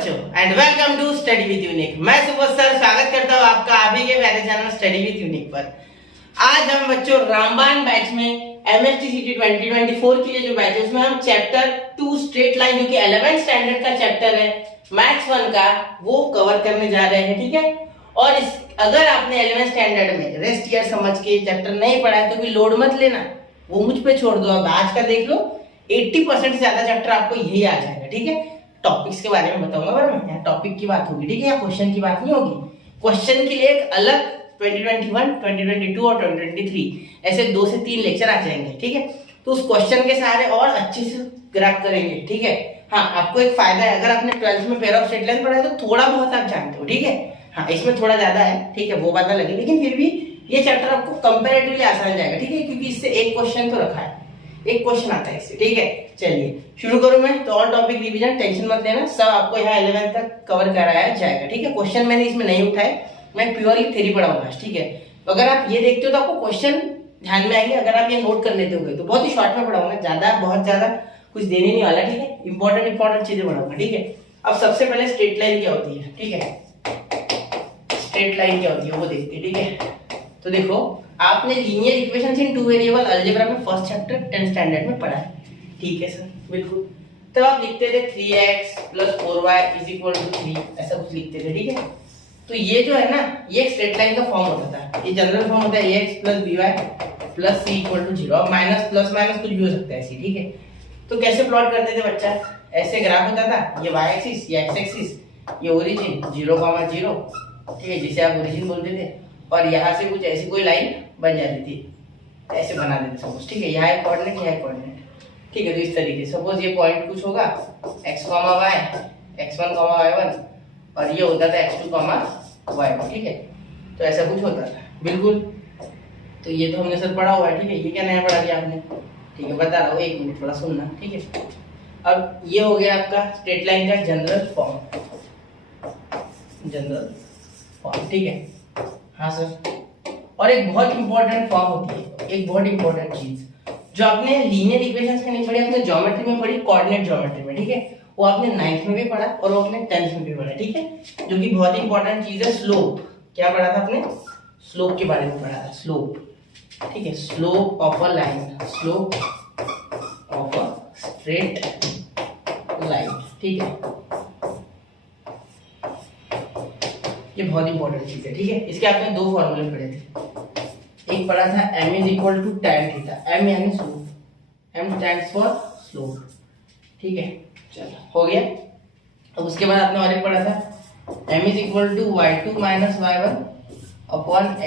बच्चों and welcome to study with Unique. मैं Subodh sir स्वागत करता हूँ आपका अभी के मेरे चैनल स्टडी विद यूनिक पर। आज हम बच्चों रामबाण बैच में एमएसटीसीटी 2024 के लिए जो बैच है उसमें हम चैप्टर 2 स्ट्रेट लाइन जो कि 11th स्टैंडर्ड का चैप्टर है मैथ्स 1 का वो कवर करने जा रहे हैं। ठीक है, और अगर आपने 11th स्टैंडर्ड में रेस्ट ईयर समझ के चैप्टर नहीं पढ़ा है तो भी लोड मत लेना, वो मुझ पे छोड़ दो। अब आज का देख लो 80% से ज्यादा चैप्टर आपको यही आ जाएगा। ठीक है, टॉपिक्स के बारे में बताऊंगा पर मैं यहाँ टॉपिक की बात होगी। ठीक है, यहाँ क्वेश्चन की बात नहीं होगी। क्वेश्चन के लिए एक अलग 2021, 2022 और 2023 ऐसे 2 से 3 लेक्चर आ जाएंगे। ठीक है, तो उस क्वेश्चन के सहारे और अच्छे से ग्रैब करेंगे। ठीक है, हाँ आपको एक फायदा है, अगर आपने 12th में पेयर ऑफ स्ट्रेट लाइन पढ़ा है तो थोड़ा बहुत आप जानते हो। ठीक है, हाँ इसमें थोड़ा ज्यादा है, ठीक है वो बात अलग है, लेकिन फिर भी ये चैप्टर आपको कंपैरेटिवली आसान जाएगा। ठीक है, क्योंकि इससे एक क्वेश्चन तो रखा है, एक क्वेश्चन आता है इससे। ठीक है, चलिए शुरू करूं मैं। तो ऑल टॉपिक रिवीजन टेंशन मत लेना, सब आपको यहाँ 11th तक कवर कराया जाएगा। ठीक है, क्वेश्चन मैंने इसमें नहीं उठाए, मैं प्योरली थ्योरी पढ़ाऊंगा। ठीक है, तो अगर आप ये देखते हो तो आपको क्वेश्चन ध्यान में आएंगे। अगर आप ये नोट कर लेते हो तो बहुत ही शॉर्ट में पढ़ाऊंगा, ज्यादा बहुत ज्यादा कुछ देने नहीं वाला। ठीक है, इंपॉर्टेंट चीजें पढ़ाऊंगा। ठीक है, अब सबसे पहले स्ट्रेट लाइन क्या होती है। ठीक है, स्ट्रेट लाइन क्या होती है वो देखते हैं। ठीक है, तो देखो आपने लीनियर इक्वेशंस इन टू वेरिएबल अलजेब्रा में फर्स्ट चैप्टर 10th स्टैंडर्ड में पढ़ा है। ठीक है सर, बिल्कुल। तब आप लिखते थे 3x + 4y = 3, ऐसा कुछ लिखते थे। ठीक है, तो ये जो है ना ये स्ट्रेट लाइन का फॉर्म होता था। ये जनरल फॉर्म होता है ax + by + c = 0। अब माइनस प्लस माइनस कुछ भी हो सकता है ऐसे। ठीक है, तो कैसे प्लॉट करते थे बच्चा, ऐसे ग्राफ होता था, ये y एक्सिस, ये x एक्सिस, ये ओरिजिन 0,0, ठीक है जिसे आप ओरिजिन बोलते थे, और यहाँ से कुछ ऐसी कोई लाइन बन जाती थी, ऐसे बना देते सपोज। ठीक है, यहाँ एक कोऑर्डिनेट, यहाँ एक कोऑर्डिनेट। ठीक है, तो इस तरीके से सपोज ये पॉइंट कुछ होगा x, y, x1, y1, और ये होता था x2, y2। ठीक है, तो ऐसा कुछ होता था बिल्कुल। तो ये तो हमने सर पढ़ा हुआ है। ठीक है, ये क्या नया पढ़ा दिया आपने। ठीक है, बता रहा हूँ, एक मिनट थोड़ा सुनना। ठीक है, अब ये हो गया आपका स्ट्रेट लाइन का जनरल फॉर्म। ठीक है, हाँ सर। और एक बहुत इंपॉर्टेंट फॉर्म होती है, एक बहुत इंपॉर्टेंट चीज जो आपने लीनियर इक्वेशंस में नहीं पढ़ी, आपने ज्योमेट्री में पढ़ी, कोऑर्डिनेट ज्योमेट्री में। ठीक है, वो आपने 9th में भी पढ़ा और वो आपने 10th में भी पढ़ा। ठीक है, जो कि बहुत इंपॉर्टेंट चीज है स्लोप। क्या पढ़ा था आपने, स्लोप के बारे में पढ़ा था, स्लोप। ठीक है, slope of a line, slope of a straight line. ठीक है, ये बहुत इंपॉर्टेंट चीज है। ठीक है, इसके आपने 2 फॉर्मूले पढ़े थे। एक पढ़ा था m = tan थीटा, m यानी slope, m stands for slope. ठीक है, चलो हो गया। अब उसके बाद आपने और एक पढ़ा था m = y2 - y1 /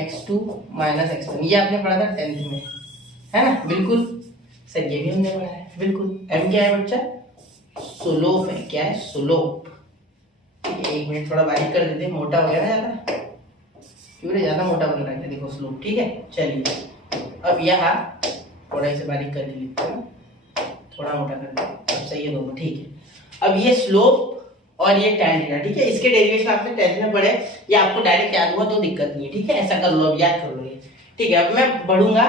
x2 - x1। ये आपने पढ़ा था 10th में, है ना। बिल्कुल सर, ये भी हमने पढ़ा है बिल्कुल। m क्या है बच्चा, स्लोप है। क्या है, स्लोप। ठीक है, एक मिनट थोड़ा बारीक कर देते हैं, मोटा हो गया ना ज्यादा, क्यों ज्यादा मोटा बन रहा है, देखो स्लोप। ठीक है, चलिए अब यहाँ थोड़ा इसे बारीक कर लेते हैं, थोड़ा मोटा कर देते हैं, अब सही है दोनों। ठीक है, अब ये स्लोप और ये tan थीटा। ठीक है, इसके डेरिवेशन आपने 10th में पढ़े, ये आपको डायरेक्ट याद हुआ तो दिक्कत नहीं है। ठीक है, ऐसा कर लो, अब याद कर लो ये। ठीक है, अब मैं बढ़ूंगा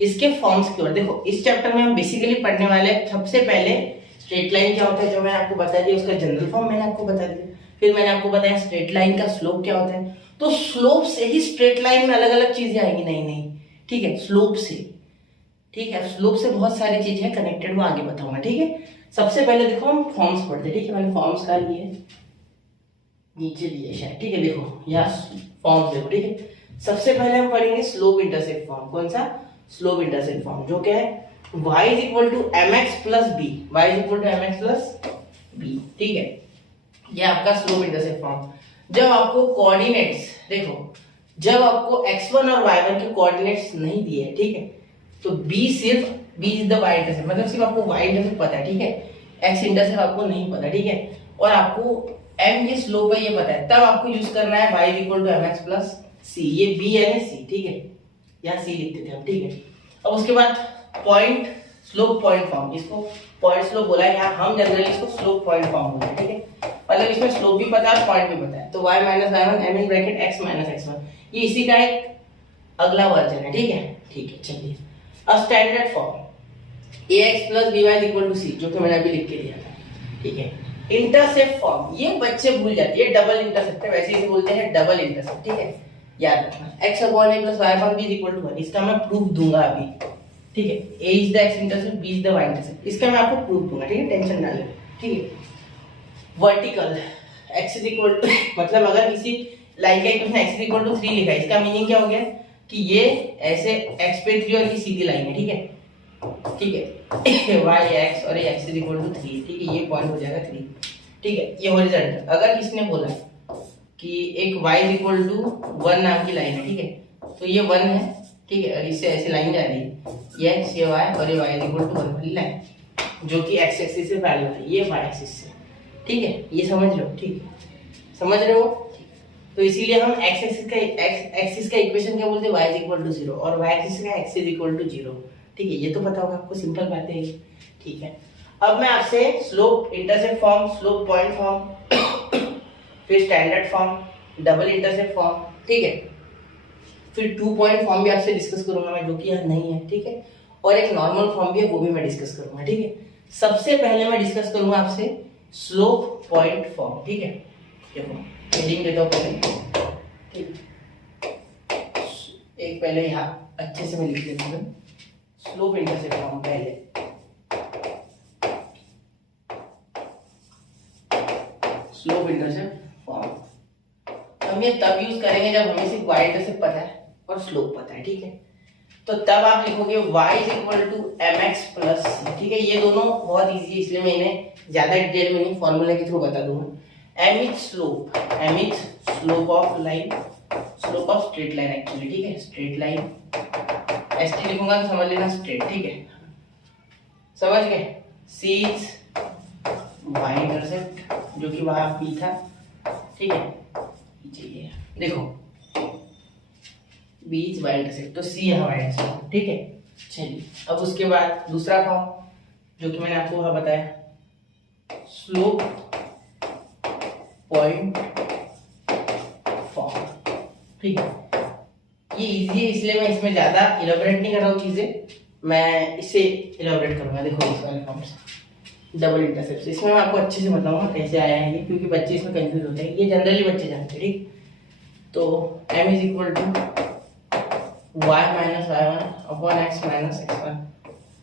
इसके फॉर्म्स की ओर। देखो इस चैप्टर में हम बेसिकली पढ़ने वाले सबसे पहले स्ट्रेट लाइन क्या होता है, जो मैंने आपको बता दिया, उसका जनरल फॉर्म मैंने आपको बता दिया। फिर मैंने आपको बताया स्ट्रेट लाइन का स्लोप क्या होता है। तो स्लोप से ही स्ट्रेट लाइन में अलग अलग चीजें आएंगी, नहीं। ठीक है, स्लोप से। ठीक है, स्लोप से बहुत सारी चीजें हैं कनेक्टेड, वो आगे बताऊंगा। ठीक है, सबसे पहले देखो हम फॉर्म्स पढ़ते हैं। ठीक है, मैंने फॉर्म्स का लिए नीचे लिए शायद। ठीक है, देखो यहाँ फॉर्म्स देखो। ठीक है, सबसे पहले हम पढ़ेंगे स्लोप इंटरसेप्ट फॉर्म। कौन सा, स्लोप इंटरसेप्ट फॉर्म, जो क्या है y = mx + b, y = mx + b। ठीक है, ये आपका स्लोप इंटरसेप्ट फॉर्म। जब आपको कोऑर्डिनेट्स देखो, जब आपको x1 और y1 के कोऑर्डिनेट्स नहीं दिए, ठीक है, तो b is the y intercept, मतलब सिर्फ आपको y इंटरसेप्ट पता है। ठीक है, x इंटरसेप्ट आपको नहीं पता। ठीक है, और आपको m ये स्लोप है ये पता है, तब आपको यूज करना है y = mx + c। ये b यानी c। ठीक है, यहाँ c लिखते थे हम। ठीक है, अब उसके बाद पॉइंट स्लोप पॉइंट फॉर्म, इसको पॉइंट स्लोप बोला है यहाँ, हम जनरली इसको स्लोप पॉइंट फॉर्म बोलते हैं। ठीक है, मतलब इसमें स्लोप भी पता है और पॉइंट भी पता है। तो y - y1 m in bracket x - x1, ये इसी का एक अगला वर्जन है। ठीक है, चलिए अब standard form ax + by = c, जो कि मैंने अभी लिख के दिया था। ठीक है, इंटरसेप्ट फॉर्म ये बच्चे भूल जाते हैं, डबल इंटरसेप्ट है, वैसे इसे बोलते हैं डबल इंटरसेप्ट, ठीक है, याद रखना। x upon a plus y upon b is equal to 1, इसका मैं प्रूफ दूंगा अभी, ठीक है। a is the x intercept, b is the y intercept, इसका मैं आपको प्रूफ दूंगा, ठीक है, टेंशन ना ले, ठीक है। Vertical x is equal to मतलब अगर किसी लाइन का equation x is equal to 3 लिखा है, इसका मीनिंग क्या हो गया कि ये ऐसे x पे 3 और ये सीधी लाइन है, ठीक है, ठीक है, y x और ये x इज इक्वल टू 3, ठीक है, ये पॉइंट हो जाएगा 3, ठीक है, ये हॉरिजॉन्टल। अगर किसने बोला कि एक y इज इक्वल टू 1 नाम की लाइन है, ठीक है, तो ये 1 है, ठीक है, और इससे ऐसे लाइन जा रही है, ये x ये y और ये y इज इक्वल टू 1 वाली लाइन जो कि x एक्सिस से पैरेलल है, ये y एक्सिस से, ठीक है, ये समझ लो, ठीक है, समझ रहे हो। तो इसीलिए हम x एक्सिस का इक्वेशन क्या बोलते हैं, y इज इक्वल टू 0 और y एक्सिस का x इज इक्वल टू 0, ठीक है, ये तो पता होगा आपको, सिंपल बात है, ठीक है। अब मैं आपसे slope intercept form, slope point form, फिर standard form, double intercept form, ठीक है, फिर 2 पॉइंट फॉर्म भी आपसे डिस्कस करूंगा मैं, जो कि यहाँ नहीं है, ठीक है, और एक नॉर्मल फॉर्म भी है, वो भी मैं डिस्कस करूंगा, ठीक है। सबसे पहले मैं डिस्कस करूंगा आपसे स्लोप पॉइंट फॉर्म, ठीक है, देखो हेडिंग देता हूँ पहले, ठीक, एक पहले यहाँ अच्छे से मैं लिख देता हूँ स्लोप इंटरसेप्ट फॉर्म पहले, स्लोप इंटरसेप्ट फॉर्म हम ये तब यूज करेंगे जब हमें सिर्फ y इंटरसेप्ट पता है और स्लोप पता है, ठीक है, तो तब आप लिखोगे y is equal to mx plus c, ठीक है, ये दोनों बहुत इजी है, इसलिए मैं इन्हें ज्यादा डिटेल में नहीं फॉर्मूला के थ्रू बता दूंगा। m is slope of line, slope of straight line actually, ठीक है, स्ट्रेट लाइन, st लिखूंगा तो समझ लेना स्ट्रेट, ठीक है, समझ गए। c इज y इंटरसेप्ट जो कि वहां p था, ठीक है, ये देखो b इज y इंटरसेप्ट, तो c यहाँ y इंटरसेप्ट, ठीक है। चलिए अब उसके बाद दूसरा फॉर्म जो कि मैंने आपको वहां बताया, स्लोप पॉइंट फॉर्म, ठीक है, ये इजी है इसलिए मैं इसमें ज्यादा इलेबोरेट नहीं कर रहा हूँ चीजें, मैं इसे इलेबोरेट करूंगा। देखो इस वाले फॉर्म से डबल इंटरसेप्ट, इसमें मैं आपको अच्छे से बताऊंगा कैसे आया है ये, क्योंकि बच्चे इसमें कंफ्यूज होते हैं, ये जनरली बच्चे जानते हैं, ठीक। तो m is equal to y minus y one upon x minus x one,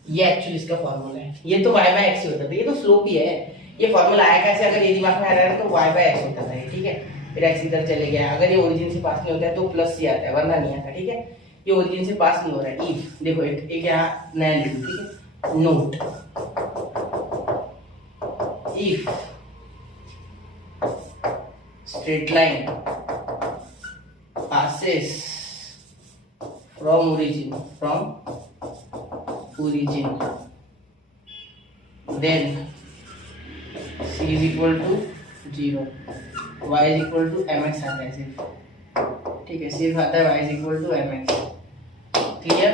ये एक्चुअली इसका फॉर्मूला है, ये तो y बाय x ही होता था, ये तो स्लोप ही है, ये फॉर्मूला आया कैसे, अगर ये दिमाग में आ रहा है तो y बाय x होता था, ठीक है, फिर x इधर चले गया, अगर ये ओरिजिन से पास नहीं होता है तो प्लस c आता है, वरना नहीं आता, ठीक है, ये ओरिजिन से पास नहीं हो रहा है। इफ देखो एक यहाँ नया लिख, ठीक है, note if straight line passes from origin then c is equal to 0, y is equal to mx आता है सिर्फ, ठीक है, सिर्फ आता है y is equal to mx, clear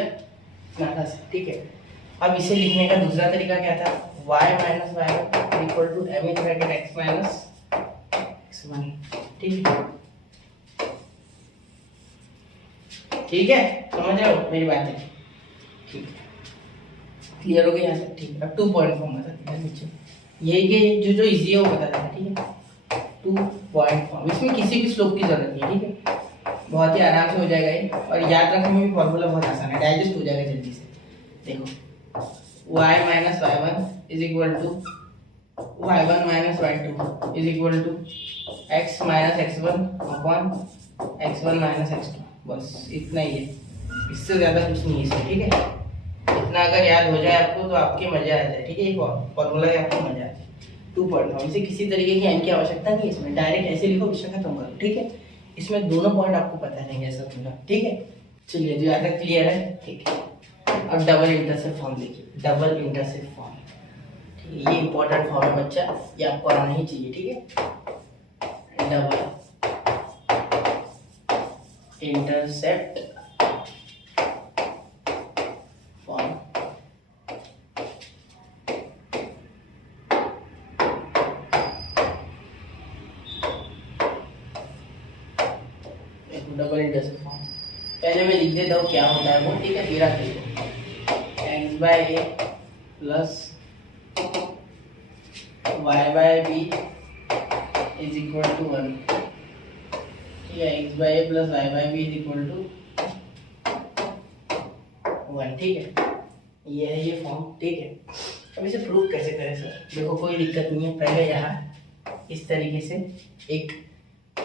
ना, ठीक है। अब इसे लिखने का दूसरा तरीका क्या था, y minus y one equal to m in bracket x minus x1, ठीक है, ठीक है, समझ रहे हो मेरी बात है, ठीक है, क्लियर हो गया यहाँ तक, ठीक है। अब 2 पॉइंट फॉर्म बता दें नीचे, ये कि जो इजी है वो बता देना, ठीक है, 2 पॉइंट फॉर्म, इसमें किसी भी स्लोप की जरूरत नहीं है, ठीक है, बहुत ही आराम से हो जाएगा ये, और याद रखने में भी फॉर्मूला बहुत आसान है, डाइजेस्ट हो जाएगा जल्दी से। देखो y minus y one is equal to y1 minus y2 is equal to x minus x1 upon x1 minus x2, बस इतना ही है, इससे ज्यादा कुछ नहीं है इसमें, ठीक है, इतना अगर याद हो जाए आपको तो आपके मजा आ जाए, ठीक है, ये फॉर्मूला है, आपको मजा आ जाए। 2 पॉइंट फॉर्म, इसे किसी तरीके की एम की आवश्यकता नहीं है, इसमें डायरेक्ट ऐसे लिखो, विषय खत्म करो, ठीक है, इसमें दोनों पॉइंट आपको पता रहेंगे ऐसा पूरा, ठीक है। चलिए जो यहाँ तक क्लियर है, ठीक है। अब डबल इंटरसेप्ट फॉर्म देखिए, डबल इंटरसेप्ट फॉर्म, ठीक है, ये इंपॉर्टेंट फॉर्म है बच्चा, ये आपको आना ही चाहिए, ठीक है। Double intercept form, double intercept form पहले मैं लिख देता हूँ क्या होता है वो, ठीक है, फिर आप देखो x by a plus y by b is equal to 1, ठीक है, x by a plus y by b is equal to 1, ठीक है, ये है ये फॉर्म, ठीक है। अब इसे प्रूव कैसे करें सर? देखो कोई दिक्कत नहीं है, पहले यहाँ इस तरीके से एक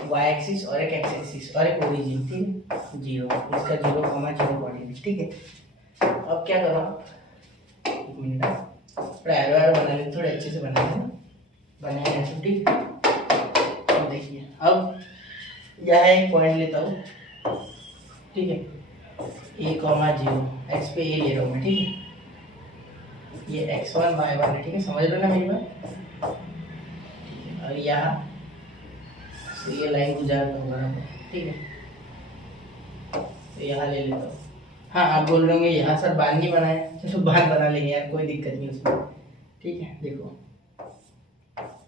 वाई एक्सिस और एक एक्स एक्सिस और एक ओरिजिन, ठीक है, 0, इसका 0,0 कोऑर्डिनेट, ठीक है। अब क्या करो आप, एक मिनट थोड़ा एरो बना लेते, थोड़े अच्छे से बना लेना, बनाए ऐसे, ठीक है। अब देखिए, अब यह एक पॉइंट लेता हूँ, ठीक है, a,0, एक्स पे ए ले रहा हूँ मैं, ठीक है, ये x1 y1 है, ठीक है, समझ लो ना मेरी बात, और यहाँ से ये लाइन गुजार दूंगा बराबर, ठीक है, तो यहाँ ले लेता हूँ। हाँ, आप बोल रहे होंगे यहाँ सर बांध नहीं बनाए, चलो बांध बना लेंगे यार, कोई दिक्कत नहीं उसमें, ठीक है। देखो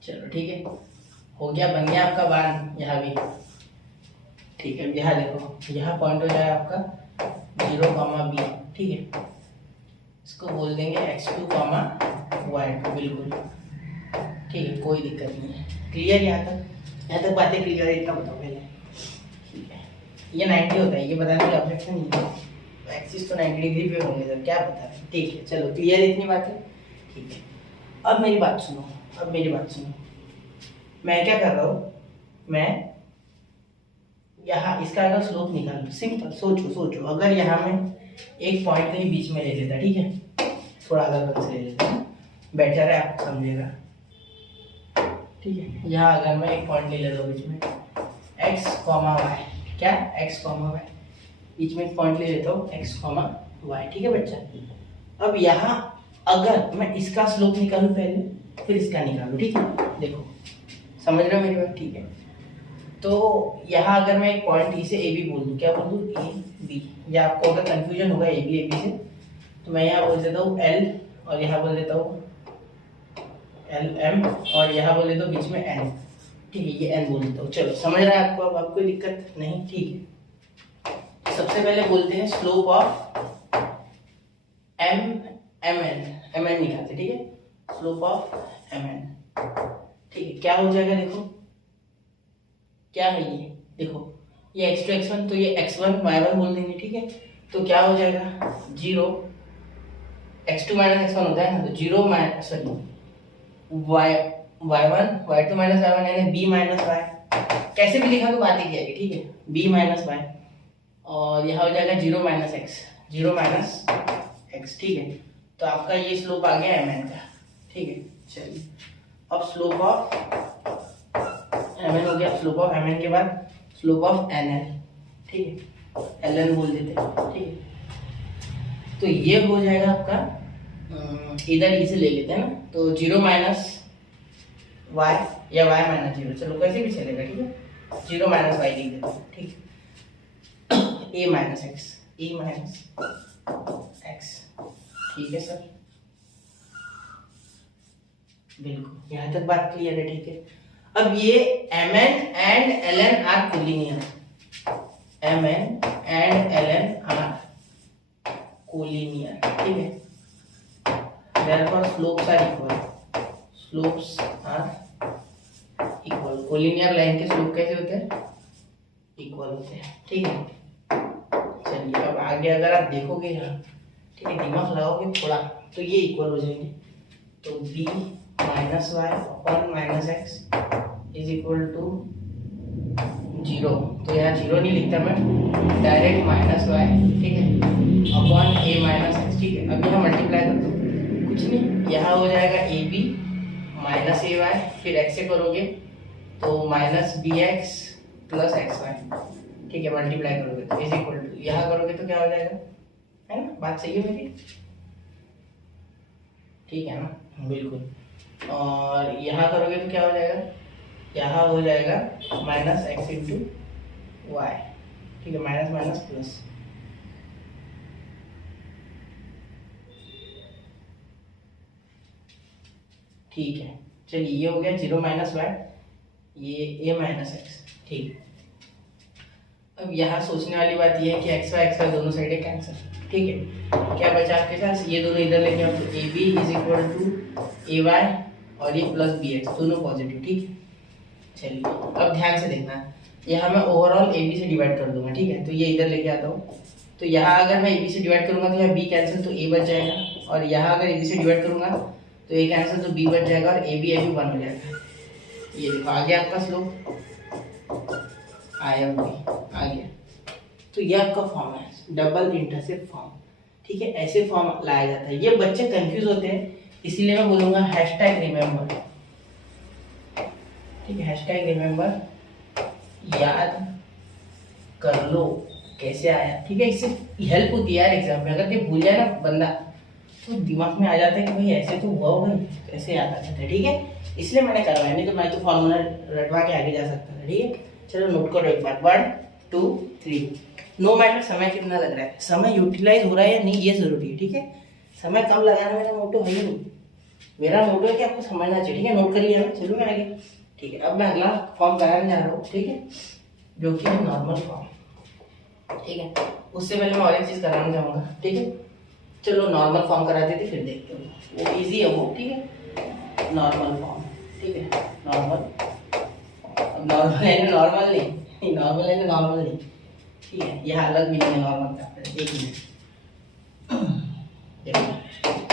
चलो ठीक है, हो गया, बन गया आपका बांध यहाँ भी, ठीक है। यहाँ देखो, यहाँ पॉइंट हो जाए आपका 0,b, ठीक है, इसको बोल देंगे x2, y2, बिल्कुल ठीक है, कोई दिक्कत नहीं है। क्लियर? यहाँ तक बातें क्लियर है, इतना बताओ पहले, ठीक है। ये 90 होता है, ये बताने का ऑब्जेक्शन नहीं है, एक्सिस तो 90 डिग्री पे होंगे सर, क्या पता है, ठीक है, चलो क्लियर है इतनी बातें, ठीक है। अब मेरी बात सुनो, मैं क्या कर रहा हूँ, मैं यहाँ इसका अगर स्लोप निकाल, सिंपल सोचो, अगर यहाँ में एक पॉइंट कहीं बीच में ले लेता, ठीक है, थोड़ा अलग से ले लेता, बेटर है, आप समझेगा, ठीक है। यहाँ अगर मैं एक पॉइंट ले लेता हूँ बीच में x, y, क्या x, y, बीच में एक पॉइंट ले लेता हूँ x, y, ठीक है बच्चा। अब यहाँ अगर मैं इसका स्लोप निकालूं पहले, फिर इसका निकालूं, ठीक है, देखो समझ रहे हो मेरी बात, ठीक है। तो यहाँ अगर मैं एक पॉइंट ई से ए बी बोल दूँ, क्या बोल दूँ, ए बी, या आपको अगर कंफ्यूजन होगा ए बी से, तो मैं यहाँ बोल देता हूँ एल, और यहाँ बोल देता हूँ एल एम, और यहाँ बोल देता हूँ बीच में एन, ठीक है, ये एन बोल देता हूँ। चलो समझ रहा है आपको, अब आपको दिक्कत नहीं, ठीक है। सबसे पहले बोलते हैं स्लोप ऑफ एम एन निकालते, ठीक है, स्लोप ऑफ एम एन, ठीक है, क्या हो जाएगा, देखो क्या है ये, देखो ये x2 x1, तो ये x1 y1 बोल देंगे, ठीक है, तो क्या हो जाएगा 0, x2 माइनस x1 होता है ना, तो 0 minus y1 y2 minus y1 यानी b माइनस y, कैसे भी लिखा तो बात ही आएगी, ठीक है, b माइनस y, और यहाँ हो जाएगा 0 माइनस x, ठीक है। तो आपका ये स्लोप आ गया mn का, ठीक है। चलिए अब स्लोप ऑफ mn हो गया, स्लोप ऑफ mn के बाद स्लोप ऑफ nl, ठीक है, ln बोल देते हैं, ठीक है। तो ये हो जाएगा आपका, इधर इसे ले लेते हैं ना, तो 0 माइनस y या y माइनस 0, चलो कैसे भी चलेगा, ठीक है, 0 माइनस y लिख देते हैं, ठीक है, a माइनस x, ठीक है सर, बिल्कुल यहाँ तक बात क्लियर है, ठीक है। अब ये mn and ln are collinear, mn and ln are collinear, ठीक है, therefore slopes are equal, collinear line के स्लोप कैसे होते हैं, इक्वल होते हैं, ठीक है। चलिए अब आगे अगर आप देखोगे यहाँ, ठीक है, दिमाग लगाओगे थोड़ा, तो ये इक्वल हो जाएंगे, तो b minus y upon minus x is equal to 0, तो यहाँ 0 नहीं लिखता मैं, डायरेक्ट माइनस वाई, ठीक है, अपॉन a माइनस एक्स, ठीक है। अब यहाँ मल्टीप्लाई कर दो, कुछ नहीं, यहाँ हो जाएगा a b minus a y, फिर एक्स से करोगे तो minus b x plus x y, ठीक है, मल्टीप्लाई करोगे तो इज इक्वल टू, यहाँ करोगे तो क्या हो जाएगा, है ना, बात सही है मेरी, ठीक है ना, बिल्कुल। और यहाँ करोगे तो क्या हो जाएगा, यहाँ हो जाएगा माइनस एक्स इंटू वाई, ठीक है, माइनस माइनस प्लस, ठीक है। चलिए ये हो गया 0 माइनस वाई, ये a माइनस एक्स, ठीक। अब यहाँ सोचने वाली बात ये है कि एक्स वाई दोनों साइडें कैंसिल, ठीक है, क्या बचा आपके पास, ये दोनों इधर लेके आप a b is equal to a y और ये प्लस बी एक्स दोनों पॉजिटिव, ठीक है। चलिए अब ध्यान से देखना, यहाँ मैं ओवरऑल ए बी से डिवाइड कर दूंगा, ठीक है। तो ये इधर लेके आता हूँ, तो यहाँ अगर मैं ए बी से डिवाइड करूंगा तो यहाँ बी कैंसिल, तो ए बच जाएगा, और यहाँ अगर ए बी से डिवाइड करूंगा तो ए कैंसिल, तो बी बच जाएगा, और ए बी 1 हो जाएगा। ये देखो आ गया आपका स्लोप, आया आ गया। तो ये आपका फॉर्म है डबल इंटरसेप्ट फॉर्म, ठीक है। ऐसे फॉर्म लाया जाता है। ये बच्चे कंफ्यूज होते हैं, इसीलिए मैं बोलूंगा हैशटैग रिमेंबर, ठीक है। हैशटैग रिमेंबर, याद कर लो कैसे आया, ठीक है। इससे हेल्प होती है यार एग्जाम में। अगर ये भूल जाए ना बंदा तो दिमाग में आ जाता है कि भाई ऐसे तो हुआ होगा, कैसे याद आता था, ठीक है। इसलिए मैंने करवाया, नहीं तो मैं तो फॉर्मूला रटवा के आगे जा सकता था, ठीक है। चलो नोट करो एक बार, 1 2 3। नो मैटर समय कितना लग रहा है, समय यूटिलाइज हो रहा है या नहीं ये जरूरी है, ठीक है। समय कम लगाना मेरा मोटो है ही नहीं, मेरा मोटो है कि आपको समझना चाहिए, ठीक है। नोट कर लिया ना, चलो मैं आगे, ठीक है। अब मैं अगला फॉर्म कराने जा रहा हूँ, ठीक है, जो कि है नॉर्मल फॉर्म, ठीक है। उससे पहले मैं और एक चीज कराना चाहूंगा, ठीक है। चलो नॉर्मल फॉर्म करा देते फिर देखते हो, वो इजी है वो, ठीक है। नॉर्मल फॉर्म, ठीक है। नॉर्मल है, नॉर्मल नहीं, नॉर्मल है, नॉर्मल नहीं, ठीक है। यह अलग भी नहीं है नॉर्मल का, एक मिनट देखो,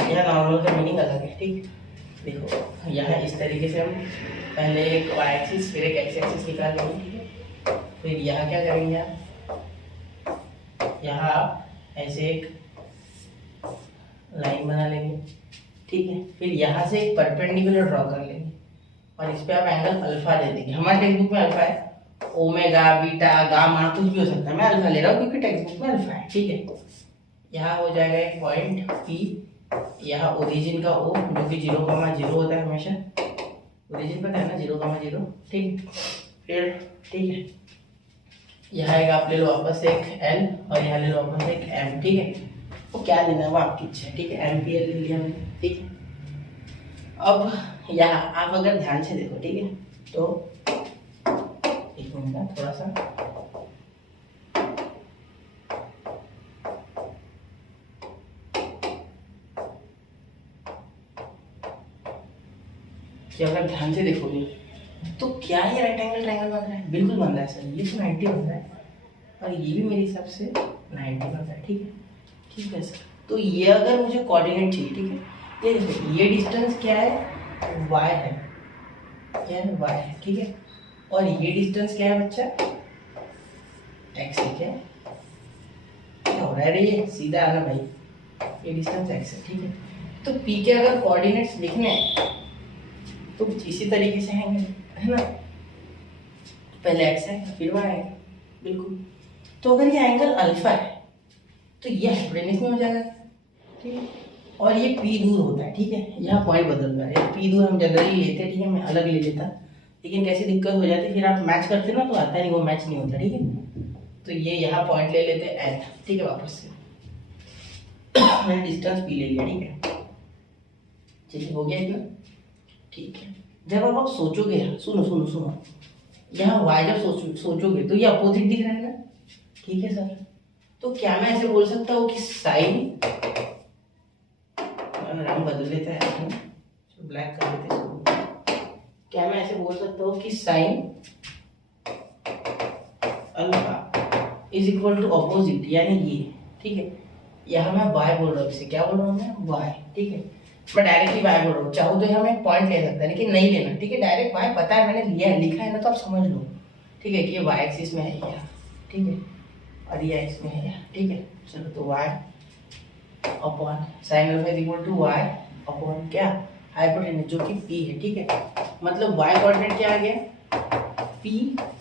यह नॉर्मल का मीनिंग अलग है, ठीक। देखो यह इस तरीके से हम पहले एक वाई एक्सिस फिर एक एक्स एक्सिस निकाल लेंगे, ठीक है। फिर यहाँ क्या करेंगे आप, यहाँ ऐसे एक लाइन बना लेंगे, ठीक है। फिर यहाँ से एक परपेंडिकुलर ड्रॉ कर लेंगे, और इस पे आप एंगल अल्फा दे देंगे। हमारे टेक्स्ट बुक में अल्फा है, ओमेगा बीटा गामा कुछ भी हो सकता है, मैं अल्फा ले रहा हूँ क्योंकि टेक्स्ट बुक में अल्फा है, ठीक है। यहाँ हो जाएगा एक पॉइंट पी, यहाँ ओरिजिन का ओ जो कि 0,0 होता है हमेशा, ओरिजिन पता है ना 0,0, ठीक। फिर ठीक है, यहाँ एक आप ले लो वापस एक एल, और यहाँ ले लो वापस एक एम, ठीक है। वो क्या लेना है वो आपकी इच्छा है, ठीक है। एम पी एल ले लिया मैंने, ठीक है। अब यहाँ आप अगर ध्यान से देखो, ठीक है, तो एक मिनट थोड़ा सा, कि अगर ध्यान से देखोगे तो क्या ये राइट एंगल ट्रायंगल बन रहा है, बिल्कुल बन रहा है सर, ये तो 90 बन रहा है, और ये भी मेरे हिसाब से 90 बन रहा है, ठीक है। ठीक है सर, तो ये अगर मुझे कोऑर्डिनेट चाहिए, ठीक है, ये देखो ये डिस्टेंस क्या है, y है, क्या है y है, ठीक है। और ये डिस्टेंस क्या है बच्चा, x है, क्या हो रहा है, ये सीधा आना भाई, ये डिस्टेंस x है, ठीक है। तो p के अगर कोऑर्डिनेट्स लिखने हैं तो कुछ इसी तरीके से हैं, है ना, पहले x है फिर y है, बिल्कुल। तो अगर ये एंगल अल्फा है तो ये हाइपोटेन्यूस में हो जाएगा, ठीक है। और ये p दूर होता है, ठीक है, यहाँ पॉइंट बदल रहा है, p दूर हम जनरली लेते हैं, ठीक है, मैं अलग ले लेता, लेकिन कैसी दिक्कत हो जाती है, फिर आप मैच करते ना तो आता नहीं, वो मैच नहीं होता, ठीक है। तो ये यहाँ पॉइंट ले लेते हैं n, ठीक है, वापस से मैंने डिस्टेंस p ले लिया, ठीक है, चलिए हो गया इतना, ठीक है। जब आप सोचोगे, सुनो सुनो सुनो, यहाँ y जब सोचोगे तो ये अपोजिट दिख रहा है ना, ठीक है सर। तो क्या मैं ऐसे बोल सकता हूँ कि साइन, रंग बदल लेता है, ब्लैक कर देते हैं, क्या मैं ऐसे बोल सकता हूँ कि sine alpha is equal to opposite, यानी ये, ठीक है। यहाँ मैं y बोल रहा हूँ, इसे क्या बोल रहा हूँ मैं, y, ठीक है। मैं डायरेक्टली y बोल रहा हूँ, चाहूँ तो यहाँ मैं एक पॉइंट ले सकता है, लेकिन नहीं लेना, ठीक है। डायरेक्ट y पता है, मैंने लिया है, लिखा है ना, तो आप समझ लो, ठीक है, कि ये y एक्सिस में है यहाँ, ठीक है, और ये x में है यहाँ, ठीक है। चलो तो y अपॉन sine alpha is equal to y upon क्या, हाइपोटेन्यूस जो कि p है, ठीक है। मतलब y कोऑर्डिनेट क्या आ गया, p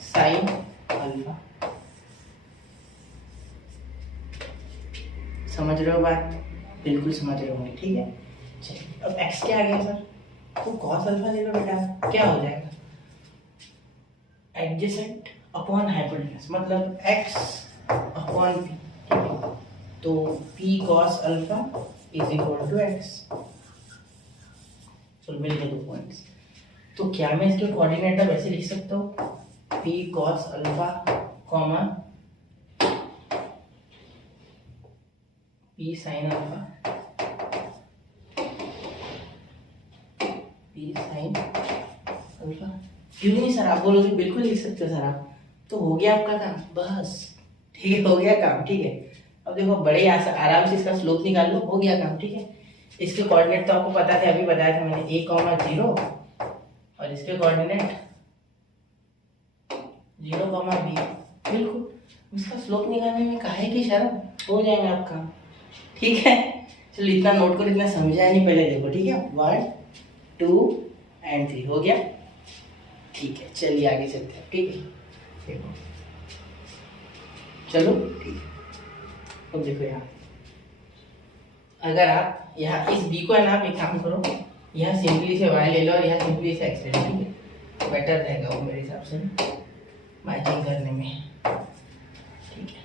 साइन अल्फा, समझ रहे हो बात, बिल्कुल समझ रहे होंगे, ठीक है। चलिए अब x क्या आ गया सर, तो cos अल्फा ले लो बेटा, क्या हो जाएगा, एडजेसेंट अपॉन हाइपोटेन्यूस, मतलब x अपॉन p, ठीक है। तो p cos alpha is equal to x, चलो मिल गए 2 पॉइंट्स। तो क्या मैं इसके कोऑर्डिनेट अब ऐसे लिख सकता हूँ, p cos alpha comma p sin alpha P sine alpha. क्यों नहीं सर, आप बोलोगे बिल्कुल लिख सकते हो सर आप, तो हो गया आपका काम बस। ठीक है, हो गया काम। ठीक है, अब देखो बड़े आराम से इसका स्लोप निकाल लो, हो गया काम। ठीक है, इसके कोऑर्डिनेट तो आपको पता थे, अभी बताया था मैंने, a, 0 और इसके कोऑर्डिनेट 0, b। बिल्कुल, इसका स्लोप निकालने में काहे की शर्म, हो जाएगा आपका। ठीक है, चलो इतना नोट करो, इतना समझा नहीं पहले देखो। ठीक है, 1 2 एंड 3 हो गया। ठीक है, चलिए आगे चलते हैं। ठीक है, देखो चलो ठीक है। अब देखो यहाँ, अगर आप यहाँ इस b को है ना, आप एक काम करो, यहाँ सिंपली से y ले लो और यहाँ सिंपली से x ले लो। ठीक है, बेटर रहेगा वो मेरे हिसाब से मैचिंग करने में। ठीक है,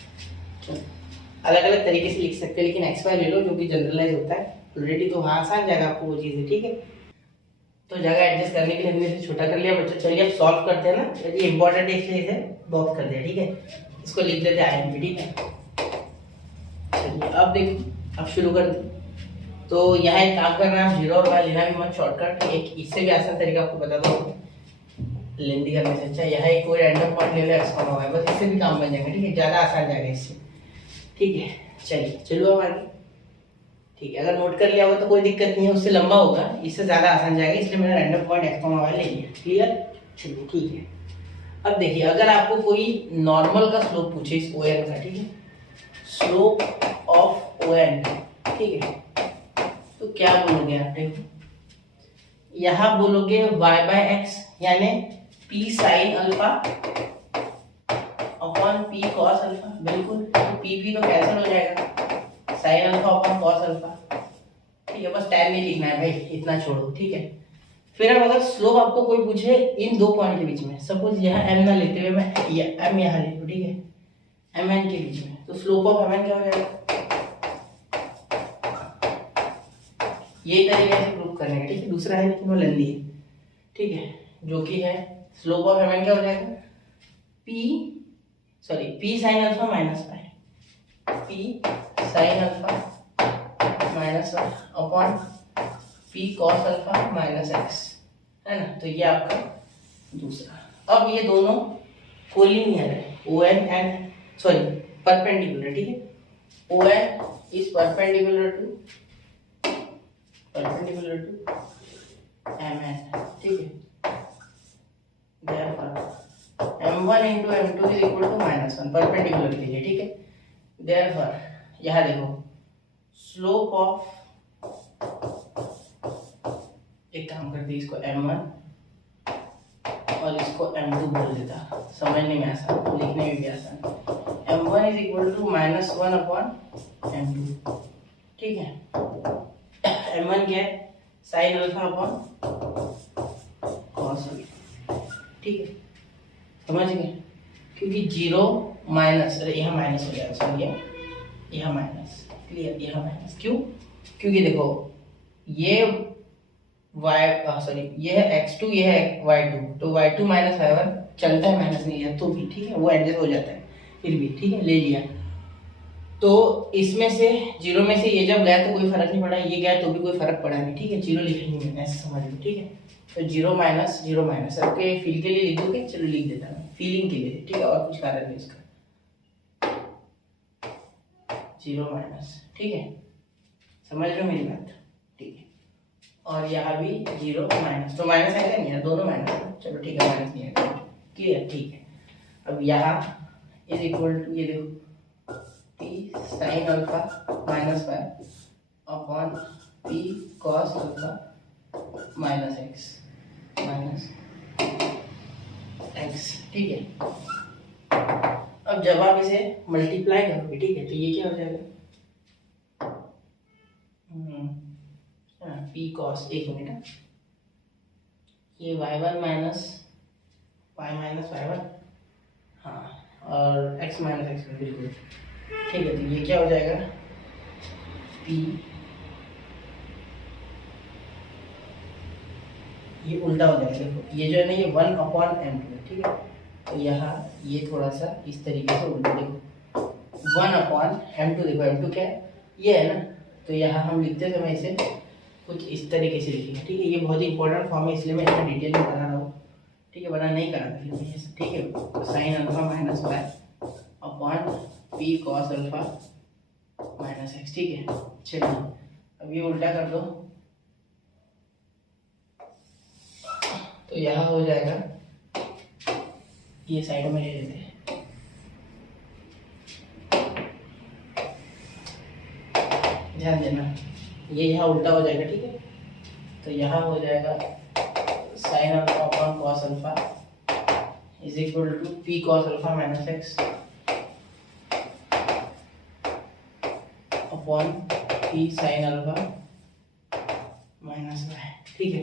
चलो अलग अलग तरीके से लिख सकते हैं, लेकिन एक्स वाई ले लो जो कि जनरलाइज होता है ऑलरेडी, तो वहाँ आसान जाएगा आपको वो चीज़ें। ठीक है, तो जगह एडजस्ट करने के लिए हमने इसे छोटा कर लिया बच्चों। चलिए अब सॉल्व करते हैं ना, यदि इंपॉर्टेंट है इसलिए इसे बॉक्स कर दिया। ठीक है, इसको लिख देते हैं IMP। ठीक है, चलिए अब देखो, अब शुरू कर दो। तो यहाँ एक काम करना, आप 0 और y लेना भी मत, शॉर्टकट एक इससे भी आसान तरीका आपको बता दो, लेंदी करने से अच्छा यहाँ एक कोई रैंडम पॉइंट ले लो x, y, बस इससे भी काम बन जाएगा। ठीक है, ज़्यादा आसान जाएगा इससे। ठीक है, चलिए चलो अब आगे। ठीक है, अगर नोट कर लिया होगा तो कोई दिक्कत नहीं है, उससे लंबा होगा, इससे ज़्यादा आसान जाएगा, इसलिए मैंने रैंडम पॉइंट x, y ले लिया। क्लियर, चलिए ठीक है। अब देखिए, अगर आपको कोई नॉर्मल का स्लोप पूछे इस ON का, ठीक है, स्लोप ऑफ ON, ठीक है, तो क्या बोलोगे आप? देखो यहाँ बोलोगे y/x यानी p sin alpha upon p cos alpha. बिल्कुल, तो p तो कैंसिल हो जाएगा, sin alpha upon cos alpha. ठीक है, बस टाइम नहीं लिखना है भाई, इतना छोड़ो। ठीक है, फिर अब अगर स्लोप आपको कोई पूछे इन दो पॉइंट के बीच में, सपोज यहाँ m ना लेते हुए मैं m यहाँ ले लूँ। ठीक है, mn के बीच में, तो स्लोप ऑफ mn क्या हो जाएगा? ये तरीके से प्रूव करने का। ठीक है, दूसरा है लेकिन वो लेंदी है। ठीक है, जो कि है स्लोप ऑफ mn क्या हो जाएगा? p sin alpha minus pi, p sin alpha minus pi upon p cos alpha minus x, है ना। तो ये आपका दूसरा। अब ये दोनों कोलिनियर है, ON एंड परपेंडिकुलर। ठीक है, ON is perpendicular to MN। ठीक है, therefore M1 into M2 is equal to -1, perpendicular के लिए। ठीक है, therefore यहाँ देखो स्लोप ऑफ, एक काम करते इसको M1 और इसको M2 बोल देता, समझने में आसान, लिखने में भी आसान। M1 is equal to -1 upon M2। ठीक है, M1 क्या है? Sine alpha upon cos alpha. ठीक है, समझ गए? क्योंकि 0 माइनस, अरे यहाँ माइनस हो जाएगा, सॉरी यहाँ माइनस, क्लियर, यहाँ माइनस क्यों? क्योंकि देखो ये ये है x2, ये है y2, तो y2 माइनस y1 चलता है, माइनस नहीं है तो भी ठीक है, वो एडजस्ट हो जाता है फिर भी। ठीक है, ले लिया, तो इसमें से 0 में से ये जब गया तो कोई फर्क नहीं पड़ा, ये गया तो भी कोई फर्क पड़ा नहीं। ठीक है, 0 लिखेंगे मैंने, ऐसे समझ लो। ठीक है, तो 0 माइनस 0 माइनस, आपके फील के लिए लिख दोगे? चलो लिख देता हूँ, फीलिंग के लिए। ठीक है, और कुछ कारण नहीं इसका, 0 माइनस। ठीक है, समझ लो मेरी बात? ठीक है, और यहाँ भी 0 माइनस, तो माइनस आएगा नहीं है, दोनों माइनस। चलो ठीक है, माइनस नहीं आएगा, क्लियर। ठीक है, अब यहाँ इज इक्वल टू, ये देखो p sin alpha minus pi upon p cos alpha minus x। ठीक है, अब जब आप इसे मल्टीप्लाई करोगे, ठीक है, तो ये क्या हो जाएगा? p cos, एक मिनट, ये y1 माइनस y1, हाँ, और x माइनस x, बिल्कुल ठीक है। तो ये क्या हो जाएगा? p, ये उल्टा हो जाएगा, देखो ये जो है ना, ये 1 अपॉन m2 है। ठीक है, तो यहाँ ये थोड़ा सा इस तरीके से उल्टा, देखो 1 अपॉन m2, देखो m2 क्या है? ये है ना, तो यहाँ हम लिखते समय इसे कुछ इस तरीके से लिखेंगे, ठीक है। ये बहुत ही इंपॉर्टेंट फॉर्म है, इसलिए मैं इसमें डिटेल में बता रहा हूँ, ठीक है, वरना नहीं करा था फिर ये, ठीक है। Sine alpha minus y upon p cos alpha minus x, ठीक है। चलिए अब ये उल्टा कर दो, तो यहाँ हो जाएगा, ये साइड में ले लेते हैं, ध्यान देना, ये यहाँ उल्टा हो जाएगा, ठीक है। तो यहाँ हो जाएगा sine alpha upon cos alpha is equal to p cos alpha minus x upon p sine alpha minus y, ठीक है।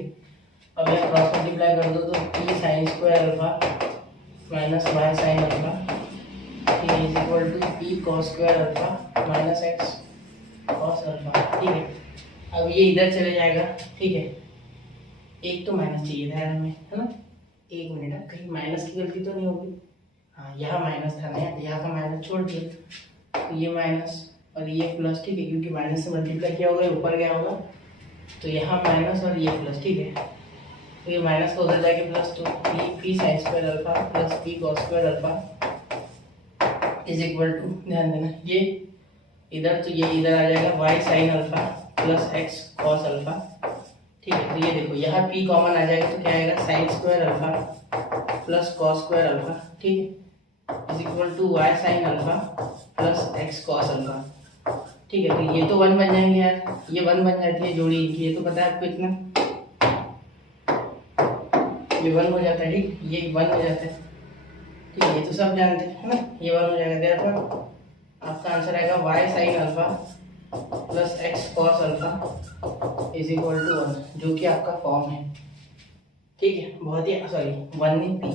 अब यहाँ क्रॉस मल्टीप्लाई कर दो तो p sine square alpha minus y sine alpha, ठीक है, is equal to p cos square alpha minus x cos alpha, ठीक है। अब ये इधर चले जाएगा, ठीक है। एक तो माइनस चाहिए था हमें, है ना। एक मिनट, कहीं माइनस की गलती तो नहीं होगी? हाँ, यहाँ माइनस था ना, यहाँ का माइनस छोड़ दिया, तो ये माइनस और ये प्लस, ठीक है, क्योंकि माइनस से मल्टीप्लाई किया होगा, ऊपर गया होगा, तो यहाँ माइनस और ये प्लस, ठीक है। तो ये माइनस को उधर जाके प्लस, तो p sine square alpha plus p cos square alpha is equal to, ध्यान देना, ये इधर, तो ये इधर आ जाएगा y sine alpha plus x cos alpha, ठीक है। तो ये देखो यहाँ p कॉमन आ जाएगा, तो क्या आएगा sine square alpha plus cos square alpha, ठीक है, is equal to y sine alpha plus x cos alpha, ठीक है। तो ये तो 1 बन जाएंगे यार, ये 1 बन जाती है जोड़ी इनकी, ये तो पता है आपको इतना, ये 1 हो जाता है, ठीक, ये 1 हो जाता है, ठीक है, ये तो सब जानते हैं, है ना, ये 1 हो जाएगा। देयरफॉर आपका आंसर आएगा y sine alpha plus x cos alpha is equal to 1, जो कि आपका फॉर्म है, ठीक है। बहुत ही, सॉरी 1 नहीं,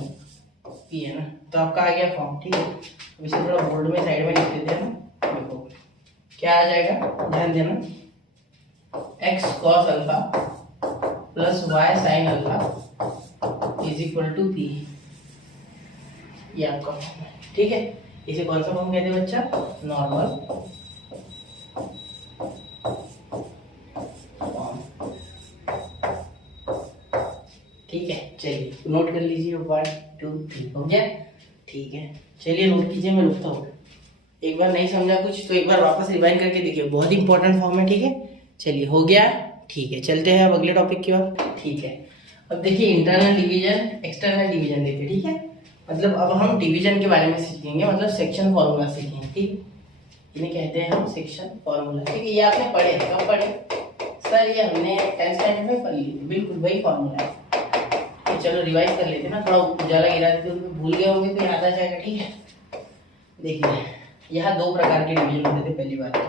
पी है ना, तो आपका आ गया फॉर्म, ठीक है। अब इसे थोड़ा बोल्ड में साइड में लिख देते हैं, देखो क्या आ जाएगा, ध्यान देना, x cos alpha plus y sine alpha is equal to p, ये आपका फॉर्म है, ठीक है। इसे कौन सा फॉर्म कहते हैं बच्चा? नॉर्मल फॉर्म, ठीक है। चलिए नोट कर लीजिए, 1 2 3 हो गया, ठीक है। चलिए नोट कीजिए, मैं रुकता हूँ, एक बार नहीं समझा कुछ तो एक बार वापस रिवाइंड करके देखिए, बहुत इंपॉर्टेंट फॉर्म है, ठीक है। चलिए हो गया, ठीक है। चलते हैं अब अगले टॉपिक की ओर, ठीक है। अब देखिए इंटरनल डिवीजन, एक्सटर्नल डिवीजन देखिए, ठीक है। मतलब अब हम डिवीजन के बारे में सीखेंगे, मतलब सेक्शन फॉर्मूला सीखेंगे, ठीक, इन्हें कहते हैं हम सेक्शन फॉर्मूला, ठीक है। ये आपने पढ़े, कब पढ़े सर? ये हमने 10th स्टैंडर्ड में पढ़ ली, बिल्कुल वही फॉर्मूला है। तो चलो रिवाइज कर लेते हैं ना, थोड़ा उजाला गिरा देते, उनको भूल गए होंगे तो याद आ जाएगा, ठीक है। देखिए यहाँ 2 प्रकार के डिवीजन होते थे, पहली बात तो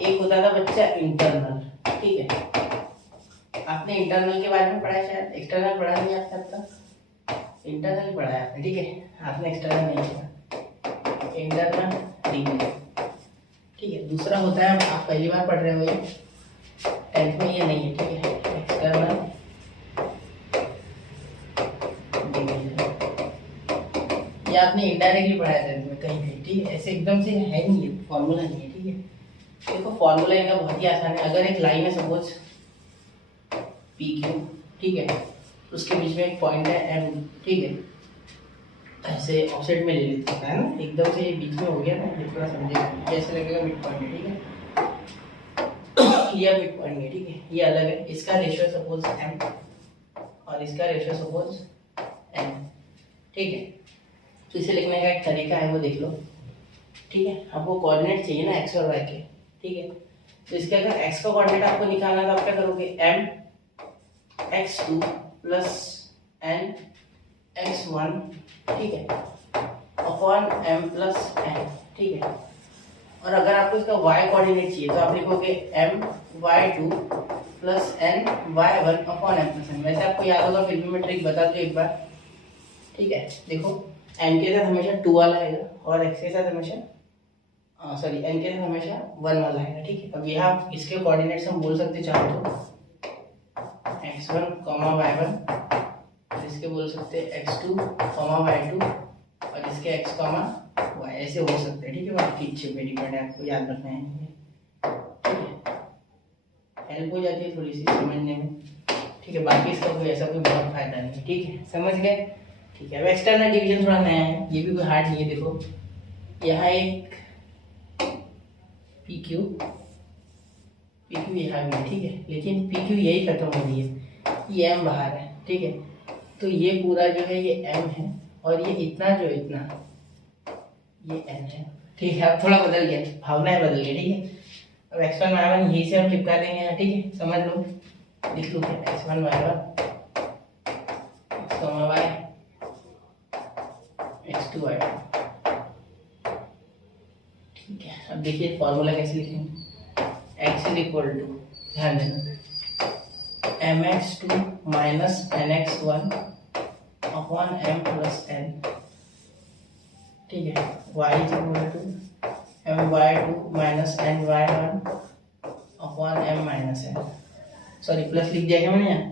एक होता था बच्चा इंटरनल, ठीक है। आपने इंटरनल के बारे में पढ़ा है शायद, एक्सटर्नल पढ़ा नहीं आपने अब तक, इंटरनल पढ़ा है आपने, ठीक है, आपने एक्सटर्नल नहीं पढ़ा, इंटरनल डिवीजन, ठीक है। दूसरा होता है, आप पहली बार पढ़ रहे हो, ये 10th में ये नहीं है, ठीक है, एक्सटर्नल डिवीजन, ये आपने इनडायरेक्टली पढ़ा है 10th में कहीं कहीं, ठीक है, ऐसे एकदम से है नहीं, ये फॉर्मूला नहीं है, ठीक है। देखो फॉर्मूला इनका बहुत ही आसान है, अगर एक लाइन है सपोज पी क्यू, ठीक है, उसके बीच में एक पॉइंट है एम, ठीक है, ऐसे ऑफसेट में ले लेते हैं ना, एकदम से ये बीच में हो गया ना, ये थोड़ा समझेगा, जैसे लगेगा मिड पॉइंट है, ठीक है, ये मिड पॉइंट है, ठीक है, ये अलग है, इसका रेशियो सपोज एम और इसका रेशियो सपोज एम, ठीक है। तो इसे लिखने का एक तरीका है, वो देख लो, ठीक है। आपको कोऑर्डिनेट चाहिए ना एक्स और वाई के, ठीक है। तो इसके अगर एक्स का कोऑर्डिनेट आपको निकालना तो आप क्या करोगे, M x2 plus N x1, ठीक है, अपॉन एम प्लस एन, ठीक है। और अगर आपको इसका y कोऑर्डिनेट चाहिए तो आप लिखोगे m y2 plus n y1 upon m plus n. वैसे आपको याद होगा, फिर भी मैं ट्रिक बता दूं एक बार, ठीक है। देखो n के साथ हमेशा 2 वाला आएगा और x के साथ हमेशा सॉरी n के साथ हमेशा 1 वाला आएगा, ठीक है। अब यहाँ इसके कोऑर्डिनेट्स हम बोल सकते चाहो तो x1, y1, और इसके बोल सकते हैं x2, y2, और इसके x, y, ऐसे हो सकते हैं, ठीक है। आपकी इच्छा पे डिपेंड है, आपको याद रखना है, ठीक है। हेल्प हो जाती है थोड़ी सी समझने में, ठीक है। बाकी इसका कोई ऐसा कोई बहुत फायदा नहीं है, ठीक है, समझ गए, ठीक है। अब एक्सटर्नल डिवीजन थोड़ा नया है, ये भी कोई हार्ड नहीं है। देखो यहाँ एक पी क्यू यहाँ भी है, ठीक है, लेकिन पी क्यू यही खत्म हो रही है, ये एम बाहर है, ठीक है। तो ये पूरा जो है ये एम है और ये इतना जो इतना ये एन है, ठीक है। अब थोड़ा बदल गया, भावनाएं बदल गई, ठीक है। अब x1 y1 यही से हम चिपका देंगे यहाँ, ठीक है, समझ लो, लिख लो x1 y1 y x2 y2, ठीक है। अब देखिए फॉर्मूला कैसे लिखेंगे, x इज इक्वल टू, ध्यान देना, mx2 minus nx1 upon m plus n, ठीक है। y is equal to my2 minus ny1 upon m minus n, sorry plus लिख दिया क्या मैंने यहाँ,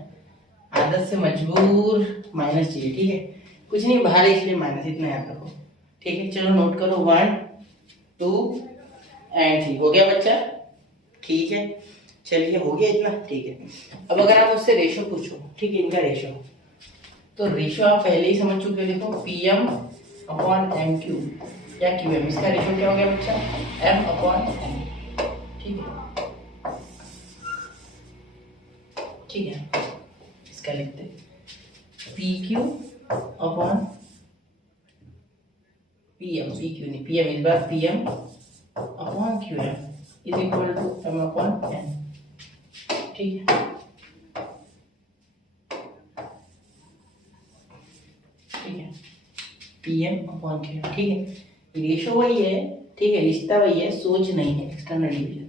आदत से मजबूर माइनस चाहिए, ठीक है, कुछ नहीं बाहर है इसलिए माइनस, इतना याद रखो, ठीक है। चलो नोट करो 1 2 एंड 3, हो गया बच्चा, ठीक है। चलिए हो गया इतना, ठीक है। अब अगर आप उससे रेशो पूछो, ठीक है, इनका रेशो, तो रेशो आप पहले ही समझ चुके हो, देखो पीएम अपॉन एम क्यू या क्यू एम, इसका रेशो क्या हो गया बच्चा, एम अपॉन एन, ठीक है, ठीक है। इसका लिखते P Q upon PM, P Q नहीं पीएम, इस बार PM upon Q M is equal to M upon N, ठीक है, ठीक है, पीएम अपॉन क्यू एम, ठीक है। रेशो वही है, ठीक है, रिश्ता वही है, सोच नहीं है एक्सटर्नल डिवीजन,